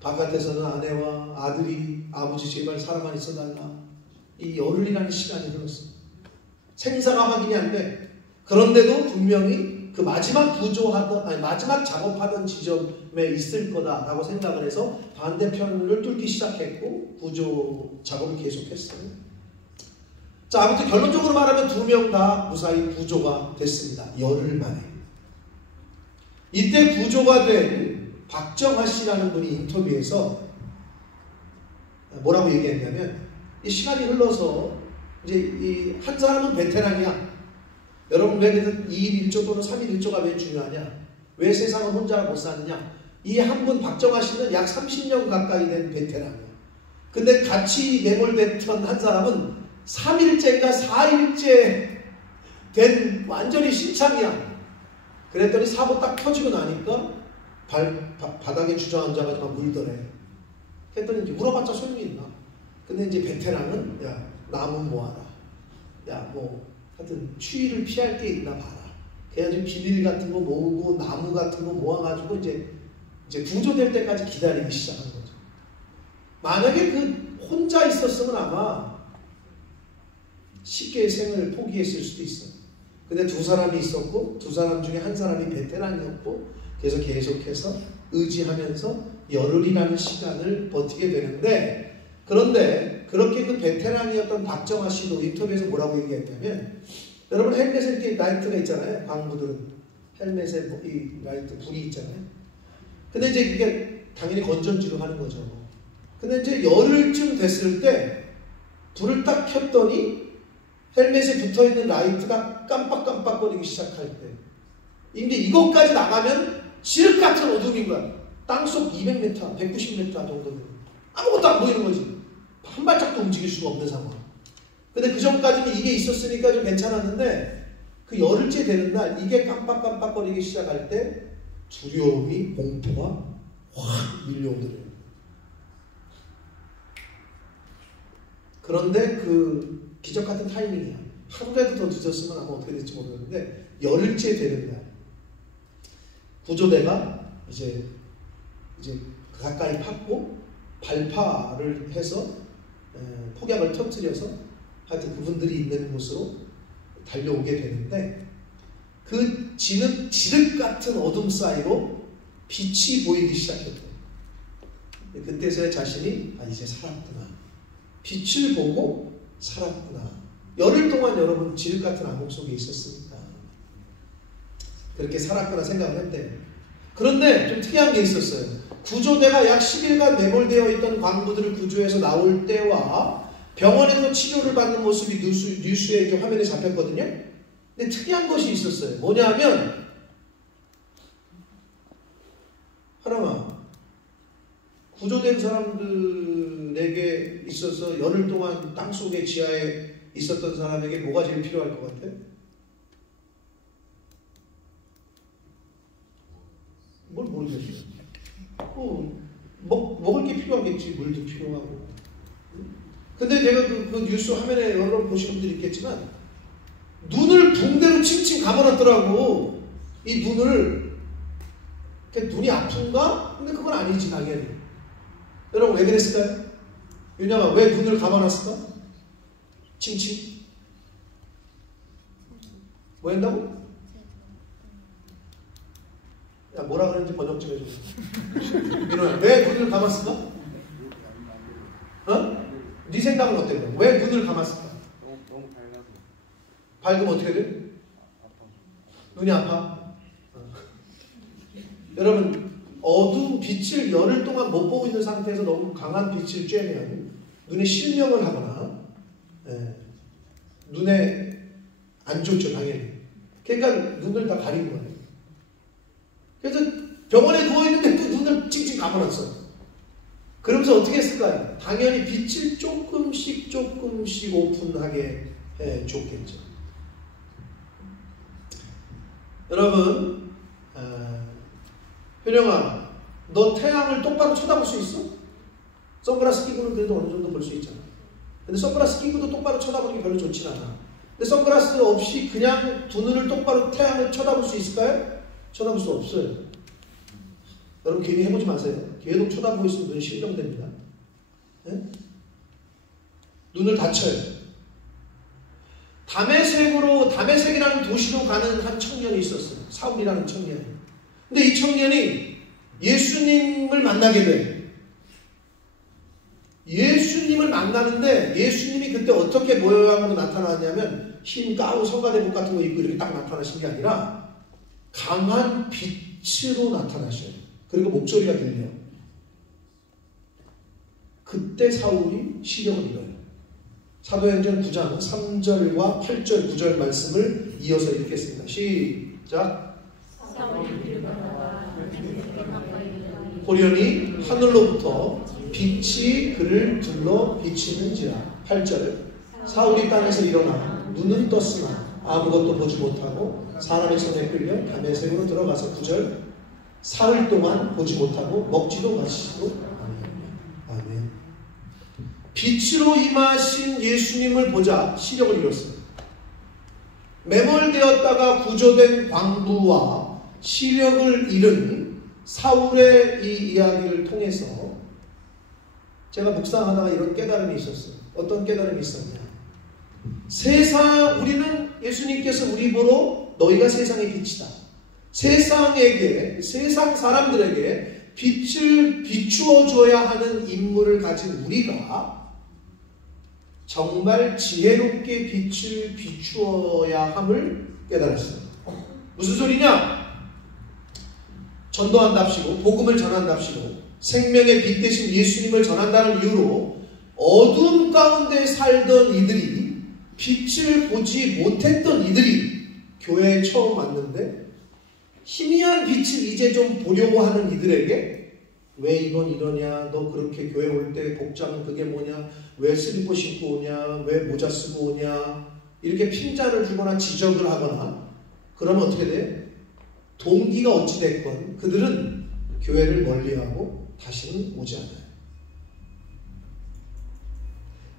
바깥에서는 아내와 아들이 아버지 제발 살아만 있어달라. 이 열흘이라는 시간이 흘렀어. 생사가 확인이 안 돼. 그런데도 분명히 그 마지막 마지막 작업하던 지점에 있을 거다라고 생각을 해서 반대편을 뚫기 시작했고 구조 작업을 계속했어요. 자, 아무튼 결론적으로 말하면 2명 다 무사히 구조가 됐습니다. 열흘 만에. 이때 구조가 된 박정하 씨라는 분이 인터뷰에서 뭐라고 얘기했냐면 이 시간이 흘러서 이제 이 한 사람은 베테랑이야. 여러분 왜 2일 1조 또는 3일 1조가 왜 중요하냐? 왜 세상을 혼자 못 사느냐? 이 한 분 박정하 씨는 약 30년 가까이 된 베테랑이야. 근데 같이 매몰됐던 한 사람은 3일째인가 4일째 된 완전히 신참이야. 그랬더니 사고 딱 터지고 나니까 바닥에 주저앉아가지고 막 울더래. 했더니 이제 물어봤자 소용이 있나? 근데 이제 베테랑은 야 나무 모아라. 야 뭐 하여튼 추위를 피할 게 있나 봐라. 그래가지고 비닐 같은 거 모으고 나무 같은 거 모아가지고 이제 구조될 때까지 기다리기 시작한 거죠. 만약에 그 혼자 있었으면 아마 쉽게 생을 포기했을 수도 있어요. 근데 2사람이 있었고 2사람 중에 한 사람이 베테랑이었고 그래서 계속해서 의지하면서 열흘이라는 시간을 버티게 되는데 그런데 그렇게 그 베테랑이었던 박정하 씨도 인터뷰에서 뭐라고 얘기했냐면 여러분 헬멧에 라이트가 있잖아요. 광부들은 헬멧에 이 라이트 불이 있잖아요. 근데 이제 그게 당연히 건전지로 하는 거죠. 근데 이제 열흘쯤 됐을 때 불을 딱 켰더니 헬멧에 붙어있는 라이트가 깜빡깜빡거리기 시작할 때 근데 이것까지 나가면 지륵 같은 어둠인 거야. 땅속 200m, 190m 정도 되는 아무것도 안 보이는 거지. 한 발짝도 움직일 수가 없는 상황. 근데 그 전까지는 이게 있었으니까 좀 괜찮았는데 그 열흘째 되는 날 이게 깜빡깜빡거리기 시작할 때 두려움이 공포가 확 밀려오더래요. 그런데 그 기적 같은 타이밍이야. 하루라도 더 늦었으면 아마 어떻게 될지 모르겠는데 열흘째 되는 날 구조대가 이제 가까이 팠고 발파를 해서 폭약을 터뜨려서 하여튼 그분들이 있는 곳으로 달려오게 되는데 그 지륵 같은 어둠 사이로 빛이 보이기 시작했대요. 그때서야 자신이 이제 살았구나. 빛을 보고 살았구나. 열흘 동안 여러분 지륵 같은 암흑 속에 있었으니까 그렇게 살았구나 생각을 했대요. 그런데 좀 특이한 게 있었어요. 구조대가 약 10일간 매몰되어 있던 광부들을 구조해서 나올 때와 병원에서 치료를 받는 모습이 뉴스에 이렇게 화면에 잡혔거든요. 근데 특이한 것이 있었어요. 뭐냐면 하나만 구조된 사람들에게 있어서 열흘 동안 땅속의 지하에 있었던 사람에게 뭐가 제일 필요할 것 같아요? 뭘 모르겠어요. 먹을 게 필요하겠지. 물도 필요하고. 근데 제가 그 뉴스 화면에 여러분 보신 분들이 있겠지만 눈을 붕대로 칭칭 감아놨더라고. 이 눈을. 눈이 아픈가? 근데 그건 아니지 당연히. 여러분 왜 그랬을까요? 윤영아 왜 눈을 감아놨을까? 칭칭. 뭐 했다고? 야 뭐라 그러는지 번역 좀 해줘. 민호야 왜 눈을 감았을까? 어? 네 생각은 어때요? 왜 눈을 감았을까? 너무 밝아서. 밝으면 어떻게 돼? 눈이 아파? 여러분 어두운 빛을 열흘 동안 못 보고 있는 상태에서 너무 강한 빛을 쬐면 눈에 실명을 하거나 눈에 안 좋죠 당연히. 그러니까 눈을 다 가린 거예요. 그래서 병원에 누워있는데 그 눈을 찡찡 감아놨어. 그러면서 어떻게 했을까요? 당연히 빛을 조금씩 오픈하게 해줬겠죠. 여러분 효령아 너 태양을 똑바로 쳐다볼 수 있어? 선글라스 끼고는 그래도 어느 정도 볼 수 있잖아. 근데 선글라스 끼고도 똑바로 쳐다보기 별로 좋진 않아. 근데 선글라스 없이 그냥 두 눈을 똑바로 태양을 쳐다볼 수 있을까요? 쳐다볼 수 없어요. 여러분 괜히 해보지 마세요. 계속 쳐다보고 있으면 눈이 실명됩니다. 네? 눈을 닫혀요. 다메섹이라는 도시로 가는 한 청년이 있었어요. 사울이라는 청년. 근데 이 청년이 예수님을 만나게 돼요. 예수님을 만나는데 예수님이 그때 어떻게 모양으로 나타나냐면 흰 가운 성가대복 같은 거 입고 이렇게 딱 나타나신 게 아니라 강한 빛으로 나타나셔요. 그리고 목소리가 들려요. 그때 사울이 시력을 잃어요. 사도행전 9장 3절과 8절 9절 말씀을 이어서 읽겠습니다. 시작. 호련히 하늘로부터 빛이 그를 둘러 비치는지라. 8절 사울이 땅에서 일어나 눈은 떴으나 아무것도 보지 못하고 사람의 손에 끌려 다메섹으로 들어가서 9절 사흘 동안 보지 못하고 먹지도 마시지도 아니하며. 아멘. 빛으로 임하신 예수님을 보자 시력을 잃었어요. 매몰되었다가 구조된 광부와 시력을 잃은 사울의 이 이야기를 통해서 제가 묵상하다가 이런 깨달음이 있었어요. 어떤 깨달음이 있었냐? 우리는 예수님께서 우리 보러 너희가 세상의 빛이다. 세상 사람들에게 빛을 비추어 줘야 하는 임무를 가진 우리가 정말 지혜롭게 빛을 비추어야 함을 깨달았어요. 무슨 소리냐? 전도한답시고 복음을 전한답시고 생명의 빛 대신 예수님을 전한다는 이유로 어두운 가운데 살던 이들이 빛을 보지 못했던 이들이 교회에 처음 왔는데 희미한 빛을 이제 좀 보려고 하는 이들에게 왜 이건 이러냐, 너 그렇게 교회 올 때 복장은 그게 뭐냐, 왜 슬리퍼 신고 오냐, 왜 모자 쓰고 오냐, 이렇게 핀잔을 주거나 지적을 하거나 그러면 어떻게 돼? 동기가 어찌됐건 그들은 교회를 멀리하고 다시는 오지 않아요.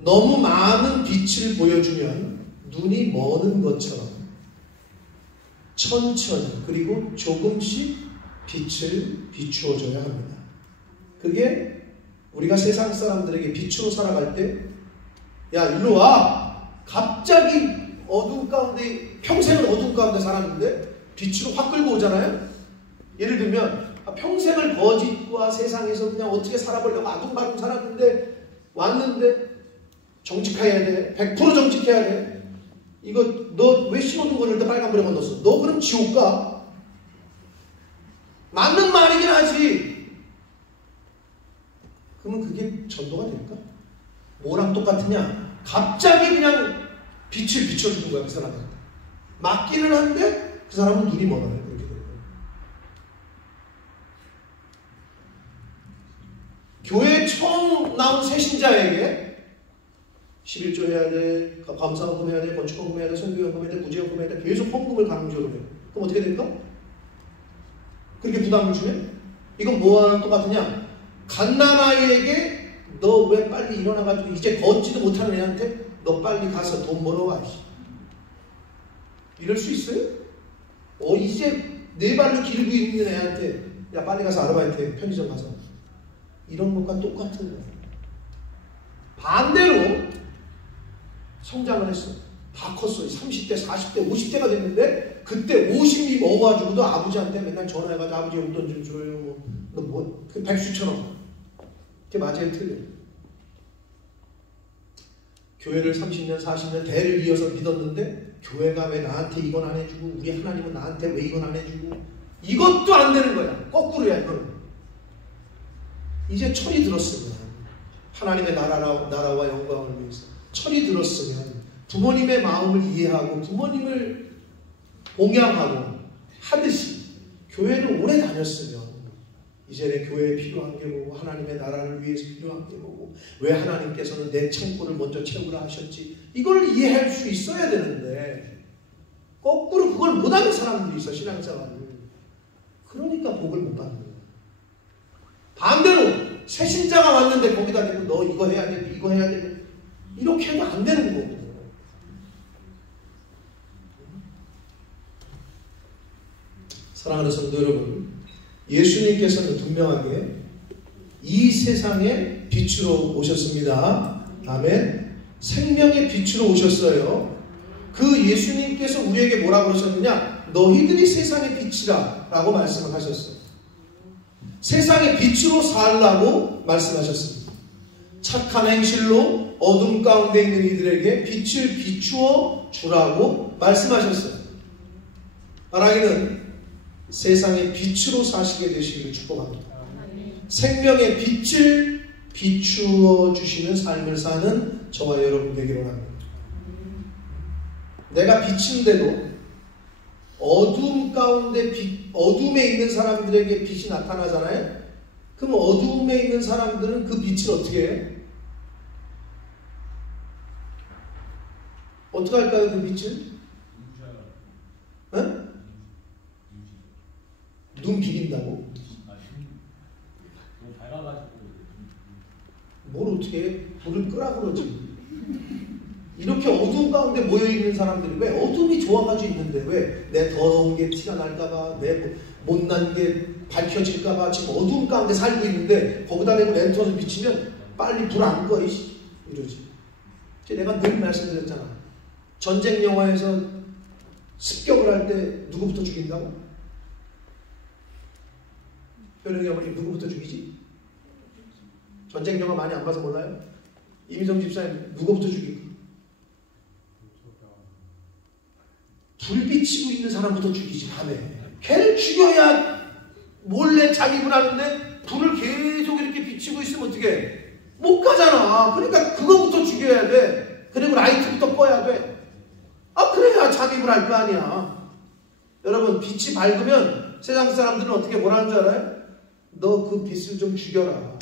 너무 많은 빛을 보여주면 눈이 머는 것처럼 천천히 그리고 조금씩 빛을 비추어줘야 합니다. 그게 우리가 세상 사람들에게 빛으로 살아갈 때, 야 일로 와. 갑자기 어두운 가운데, 평생은 어두운 가운데 살았는데 빛으로 확 끌고 오잖아요. 예를 들면 평생을 거짓과 세상에서 그냥 어떻게 살아보려고 아둥바둥 살았는데 왔는데 정직해야 돼. 100% 정직해야 돼. 이거 너 왜 신호등 걸을 때 빨간불에 건넜어? 너 그럼 지옥 가. 맞는 말이긴 하지. 그러면 그게 전도가 될까? 뭐랑 똑같으냐? 갑자기 그냥 빛을 비춰주는 거야, 그 사람한테. 맞기는 한데 그 사람은 눈이 멀어요. 그렇게 되는 거예요. 교회 처음 나온 새신자에게 11조 해야 돼, 감사헌금 해야 돼, 건축헌금 해야 돼, 선교헌금 해야 돼, 무제헌금 해야 돼, 계속 헌금을 강조를 해요. 그럼 어떻게 될까? 그렇게 부담을 주면? 이건 뭐랑 똑같으냐? 갓난아이에게 너 왜 빨리 일어나가지고 이제 걷지도 못하는 애한테 너 빨리 가서 돈 벌어와. 이럴 수 있어요? 이제 네 발로 기르고 있는 애한테 야 빨리 가서 아르바이트 해. 편의점 가서. 이런 것과 똑같은 거예요. 반대로 성장을 했어. 다 컸어. 30대, 40대, 50대가 됐는데 그때 50이 먹어가지고도 아버지한테 맨날 전화해가지고 아버지 용돈 좀 줘요. 그 백수처럼. 그게 맞아요, 틀려. 교회를 30년, 40년 대를 이어서 믿었는데 교회가 왜 나한테 이건 안 해주고 우리 하나님은 나한테 왜 이건 안 해주고 이것도 안 되는 거야. 거꾸로야 이거는. 이제 철이 들었으면 하나님의 나라와 영광을 위해서 철이 들었으면 부모님의 마음을 이해하고 부모님을 봉양하고 하듯이 교회를 오래 다녔으면 이제는 교회에 필요한 게 뭐고 하나님의 나라를 위해서 필요한 게 뭐고 왜 하나님께서는 내 창고를 먼저 채우라 하셨지 이걸 이해할 수 있어야 되는데 거꾸로 그걸 못하는 사람들이 있어. 신앙생활을. 그러니까 복을 못 받는 거예요. 반대로 새신자가 왔는데 거기다 대고 너 이거 해야 되고 이거 해야 되고 이렇게 해도 안 되는 거고. 사랑하는 성도 여러분, 예수님께서는 분명하게 이 세상에 빛으로 오셨습니다. 아멘. 생명의 빛으로 오셨어요. 그 예수님께서 우리에게 뭐라고 그러셨느냐? 너희들이 세상의 빛이라 라고 말씀을 하셨어요. 세상의 빛으로 살라고 말씀하셨습니다. 착한 행실로 어둠 가운데 있는 이들에게 빛을 비추어 주라고 말씀하셨어요. 바라기는 세상의 빛으로 사시게 되시기를 축복합니다. 생명의 빛을 비추어 주시는 삶을 사는 저와 여러분 되기를 합니다. 내가 빛인데도 어둠 가운데 어둠에 있는 사람들에게 빛이 나타나잖아요. 그럼 어둠에 있는 사람들은 그 빛을 어떻게 해요? 어떻게 할까요? 그 빛을? 응? 눈 비빈다고? 뭘 어떻게 해? 불을 끄라 그러지. 이렇게 어두운 가운데 모여있는 사람들이 왜 어둠이 좋아가지고 있는데 왜 내 더러운 게 티가 날까봐 내 못난 게 밝혀질까봐 지금 어두운 가운데 살고 있는데 거기다 대고 랜턴을 비치면 빨리 불 안 꺼 이러지. 내가 늘 말씀드렸잖아. 전쟁 영화에서 습격을 할 때 누구부터 죽인다고? 효령이 어머니 누구부터 죽이지? 전쟁 영화 많이 안 봐서 몰라요? 이미정 집사님 누구부터 죽이고? 불 비치고 있는 사람부터 죽이지. 밤에 걔를 죽여야 몰래 잠입을 하는데 불을 계속 이렇게 비치고 있으면 어떻게 못 가잖아. 그러니까 그거부터 죽여야 돼. 그리고 라이트부터 꺼야 돼. 그래야 잠입을 할 거 아니야. 여러분 빛이 밝으면 세상 사람들은 어떻게 뭐라는 줄 알아요? 너 그 빛을 좀 죽여라.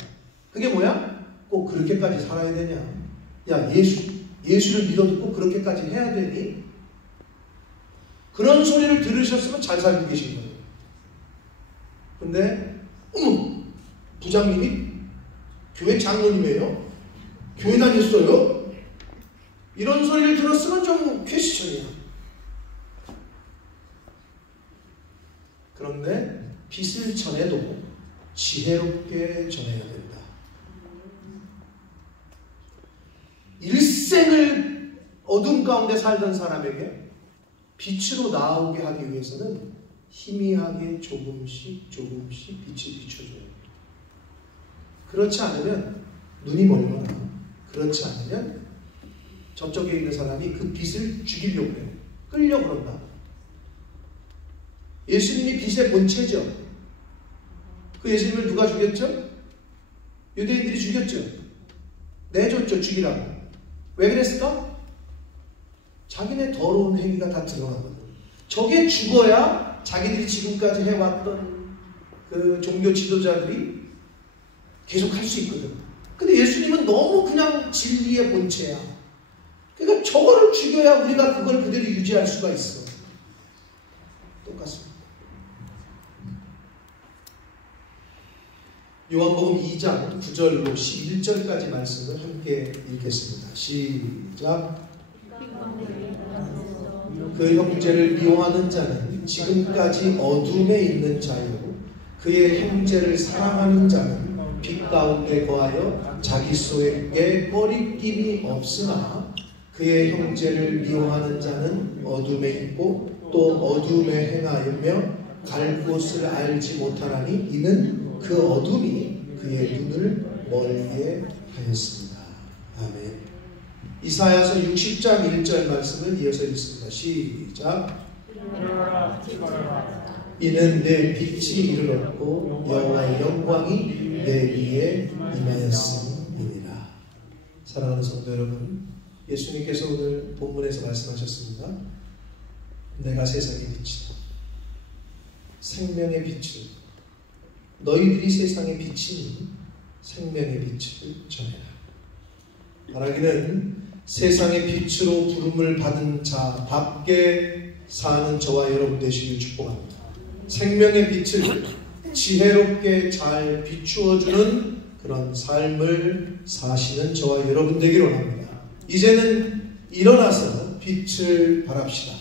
그게 뭐야? 꼭 그렇게까지 살아야 되냐? 야 예수를 믿어도 꼭 그렇게까지 해야 되니? 그런 소리를 들으셨으면 잘 살고 계신 거예요. 근데 부장님이 교회 장로님이에요? 교회 다녔어요? 이런 소리를 들었으면 좀 퀘스천이야. 그런데 빛을 전해도 지혜롭게 전해야 된다. 일생을 어둠 가운데 살던 사람에게 빛으로 나오게 하기 위해서는 희미하게 조금씩 빛을 비춰줘야 돼요. 그렇지 않으면 눈이 멀거나 그렇지 않으면 저쪽에 있는 사람이 그 빛을 죽이려고 해요. 끌려고 그런다. 예수님이 빛의 본체죠. 그 예수님을 누가 죽였죠? 유대인들이 죽였죠. 내줬죠. 죽이라고. 왜 그랬을까? 자기네 더러운 행위가 다 드러나거든. 저게 죽어야 자기들이 지금까지 해왔던 그 종교 지도자들이 계속 할 수 있거든. 근데 예수님은 너무 그냥 진리의 본체야. 그러니까 저거를 죽여야 우리가 그걸 그대로 유지할 수가 있어. 똑같습니다. 요한복음 2장 9절로 11절까지 말씀을 함께 읽겠습니다. 시작. 그 형제를 미워하는 자는 지금까지 어둠에 있는 자요, 그의 형제를 사랑하는 자는 빛 가운데 거하여 자기 속에 꺼리낌이 없으나 그의 형제를 미워하는 자는 어둠에 있고 또 어둠에 행하며 갈 곳을 알지 못하나니 이는 그 어둠이 그의 눈을 멀게 하였습니다. 아멘. 이사야서 60장 1절 말씀을 이어서 읽습니다. 시작. 이는 내 빛이 이르렀고 여호와의 영광이 내 위에 임하였음이니라. 사랑하는 성도 여러분, 예수님께서 오늘 본문에서 말씀하셨습니다. 내가 세상의 빛이다. 생명의 빛을, 너희들이 세상의 빛이니 생명의 빛을 전해라. 말하기는 세상의 빛으로 부름을 받은 자답게 사는 저와 여러분 되시길 축복합니다. 생명의 빛을 지혜롭게 잘 비추어주는 그런 삶을 사시는 저와 여러분 되기를 원합니다. 이제는 일어나서 빛을 발합시다.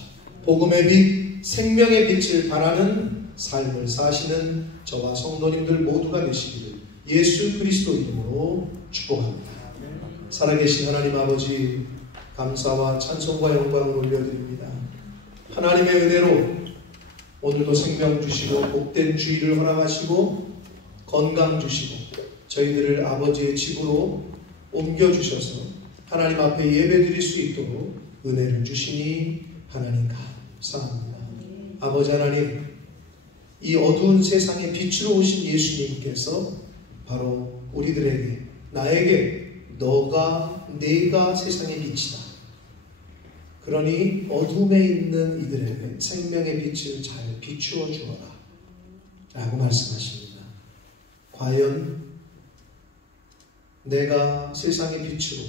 복음의 빛, 생명의 빛을 발하는 삶을 사시는 저와 성도님들 모두가 되시기를 예수 그리스도 이름으로 축복합니다. 살아계신 하나님 아버지, 감사와 찬송과 영광을 올려드립니다. 하나님의 은혜로 오늘도 생명 주시고 복된 주의를 허락하시고 건강 주시고 저희들을 아버지의 집으로 옮겨주셔서 하나님 앞에 예배드릴 수 있도록 은혜를 주시니 하나님 감사합니다. 아버지 하나님, 이 어두운 세상에 빛으로 오신 예수님께서 바로 우리들에게, 나에게 내가 세상의 빛이다. 그러니 어둠에 있는 이들에게 생명의 빛을 잘 비추어 주어라 라고 말씀하십니다. 과연 내가 세상의 빛으로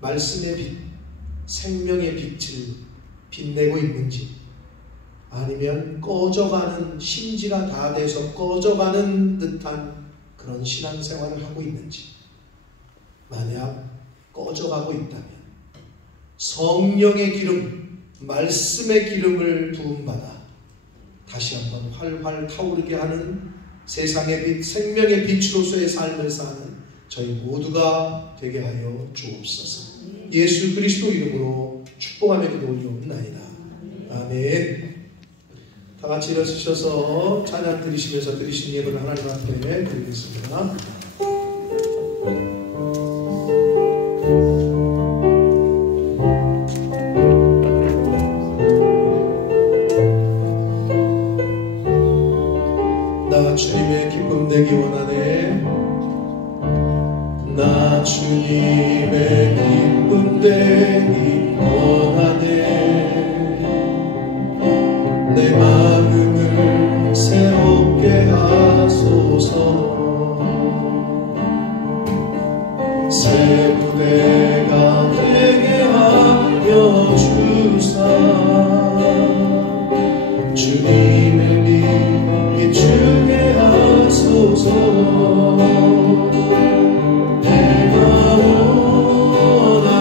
말씀의 빛, 생명의 빛을 빛내고 있는지, 아니면 꺼져가는, 심지가 다 돼서 꺼져가는 듯한 그런 신앙생활을 하고 있는지, 만약 꺼져가고 있다면 성령의 기름, 말씀의 기름을 부음받아 다시 한번 활활 타오르게 하는 세상의 빛, 생명의 빛으로서의 삶을 사는 저희 모두가 되게 하여 주옵소서. 예수 그리스도 이름으로 축복하며 기도드리옵나이다. 아멘. 다 같이 일어서셔서 찬양 드리시면서 드리신 예물을 하나님 앞에 드리겠습니다. 나 주님의 기쁨 되기 원하네. 나 주님의 기쁨 되기 원하네. 내 마음을 새롭게 하소서. 새 부대가 되게 하여 주사. 주님의 빛 비추게 하소서. 내가 원하는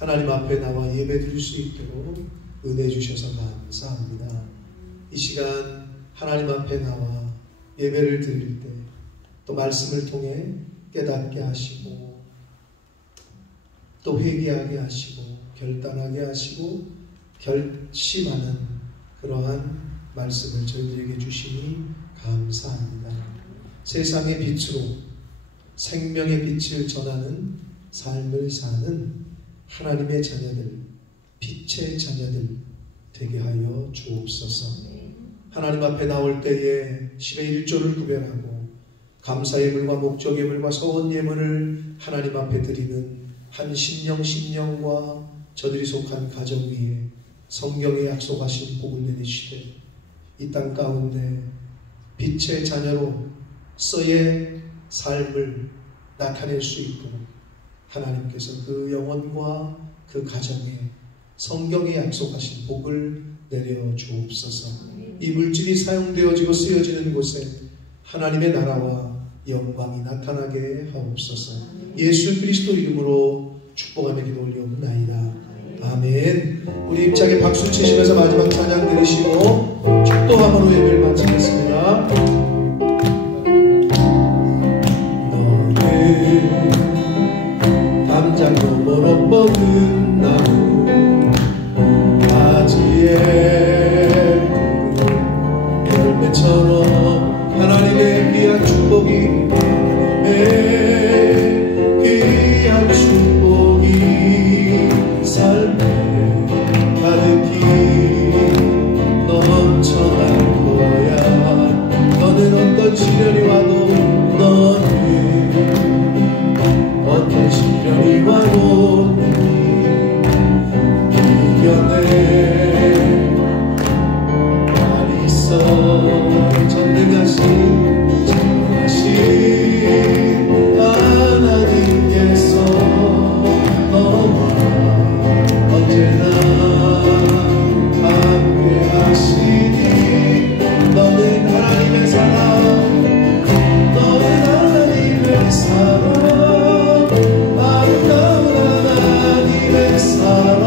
하나님 앞에 나와 예배 드릴 수 있도록 은혜 주셔서 감사합니다. 이 시간 하나님 앞에 나와 예배를 드릴 때 또 말씀을 통해 깨닫게 하시고 또 회개하게 하시고 결단하게 하시고 결심하는 그러한 말씀을 저희들에게 주시니 감사합니다. 세상의 빛으로 생명의 빛을 전하는 삶을 사는 하나님의 자녀들, 빛의 자녀들 되게 하여 주옵소서. 하나님 앞에 나올 때에 10의 1조를 구별하고 감사 예물과 목적 예물과 서원 예물을 하나님 앞에 드리는 한 심령과 저들이 속한 가정 위에 성경에 약속하신 복을 내리시되 이 땅 가운데 빛의 자녀로서의 삶을 나타낼 수 있도록 하나님께서 그 영혼과 그 가정에 성경에 약속하신 복을 내려 주옵소서. 이 물질이 사용되어지고 쓰여지는 곳에 하나님의 나라와 영광이 나타나게 하옵소서. 예수 그리스도 이름으로 축복하며 기도 올리옵나이다. 아멘. 우리 입장에 박수 치시면서 마지막 찬양 들으시고 축도함으로 예배를 마치겠습니다. 너는 담장도 멀어 뻗은 나무 가지에 열매처럼 하나님의 귀한 축복이 귀한 축복이 삶에 가득히 넘쳐날 거야. 너는 어떤 시련이 와도 너는 어떤 시련이 와도 이겨내 날 있어. 전능하신 하나님께서 너와 언제나 함께 하시니 너는 하나님의 사랑, 너는 하나님의 사랑, 아름다운 하나님의 사랑.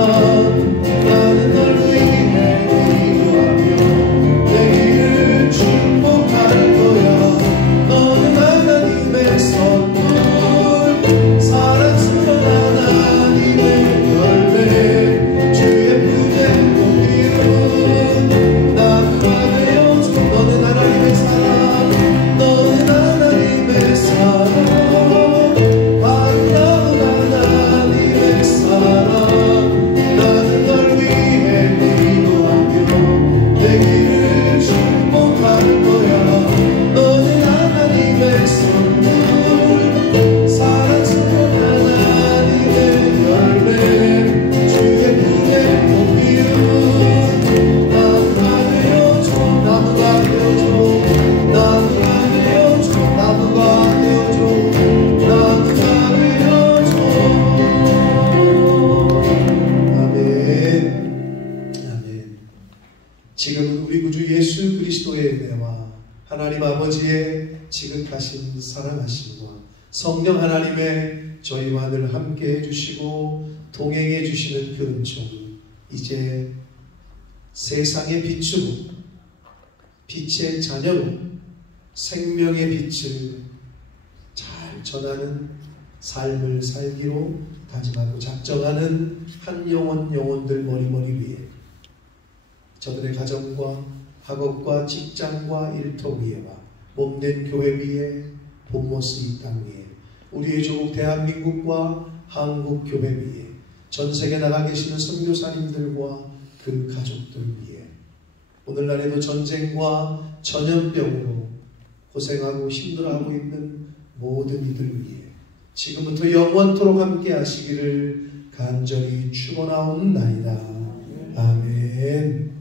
나는 널 위해 기도하며 내 길을 축복할 거야. 너는 하나님의 선물, 사랑스러운 하나님의 열매, 주의 품에 꽃피운 나무가 되어줘. 너는 하나님의 사랑, 너는 하나님의 사랑, 아름다운 하나님의 사랑. 나는 널 위해 기도하며 내 길을 축복할 거야. 너는 하나님의 선물, 사랑스러운 하나님의 열매, 주의 품에 꽃피운 나무가 되어줘. 나무가 되어줘. 나무가 되어줘. 나무가 되어줘. 나무가 되어줘. 아멘. 아멘. 지금은 우리 구주 예수 그리스도의 은혜와 하나님 아버지의 지극하신 사랑하심과 성령 하나님의 저희와 늘 함께 해주시고 동행해 주시는 그 은총이 이제 세상의 빛으로, 빛의 자녀로 생명의 빛을 잘 전하는 삶을 살기로 다짐하고 작정하는 한 영혼들 머리머리 위에, 저들의 가정과 학업과 직장과 일터 위에와 몸된 교회 위에, 본모스 이 땅 위에, 우리의 조국 대한민국과 한국 교회 위에, 전 세계 나가 계시는 선교사님들과 그 가족들 위에, 오늘날에도 전쟁과 전염병으로 고생하고 힘들어하고 있는 모든 이들 위에 지금부터 영원토록 함께 하시기를 간절히 축원하옵나이다. 아멘.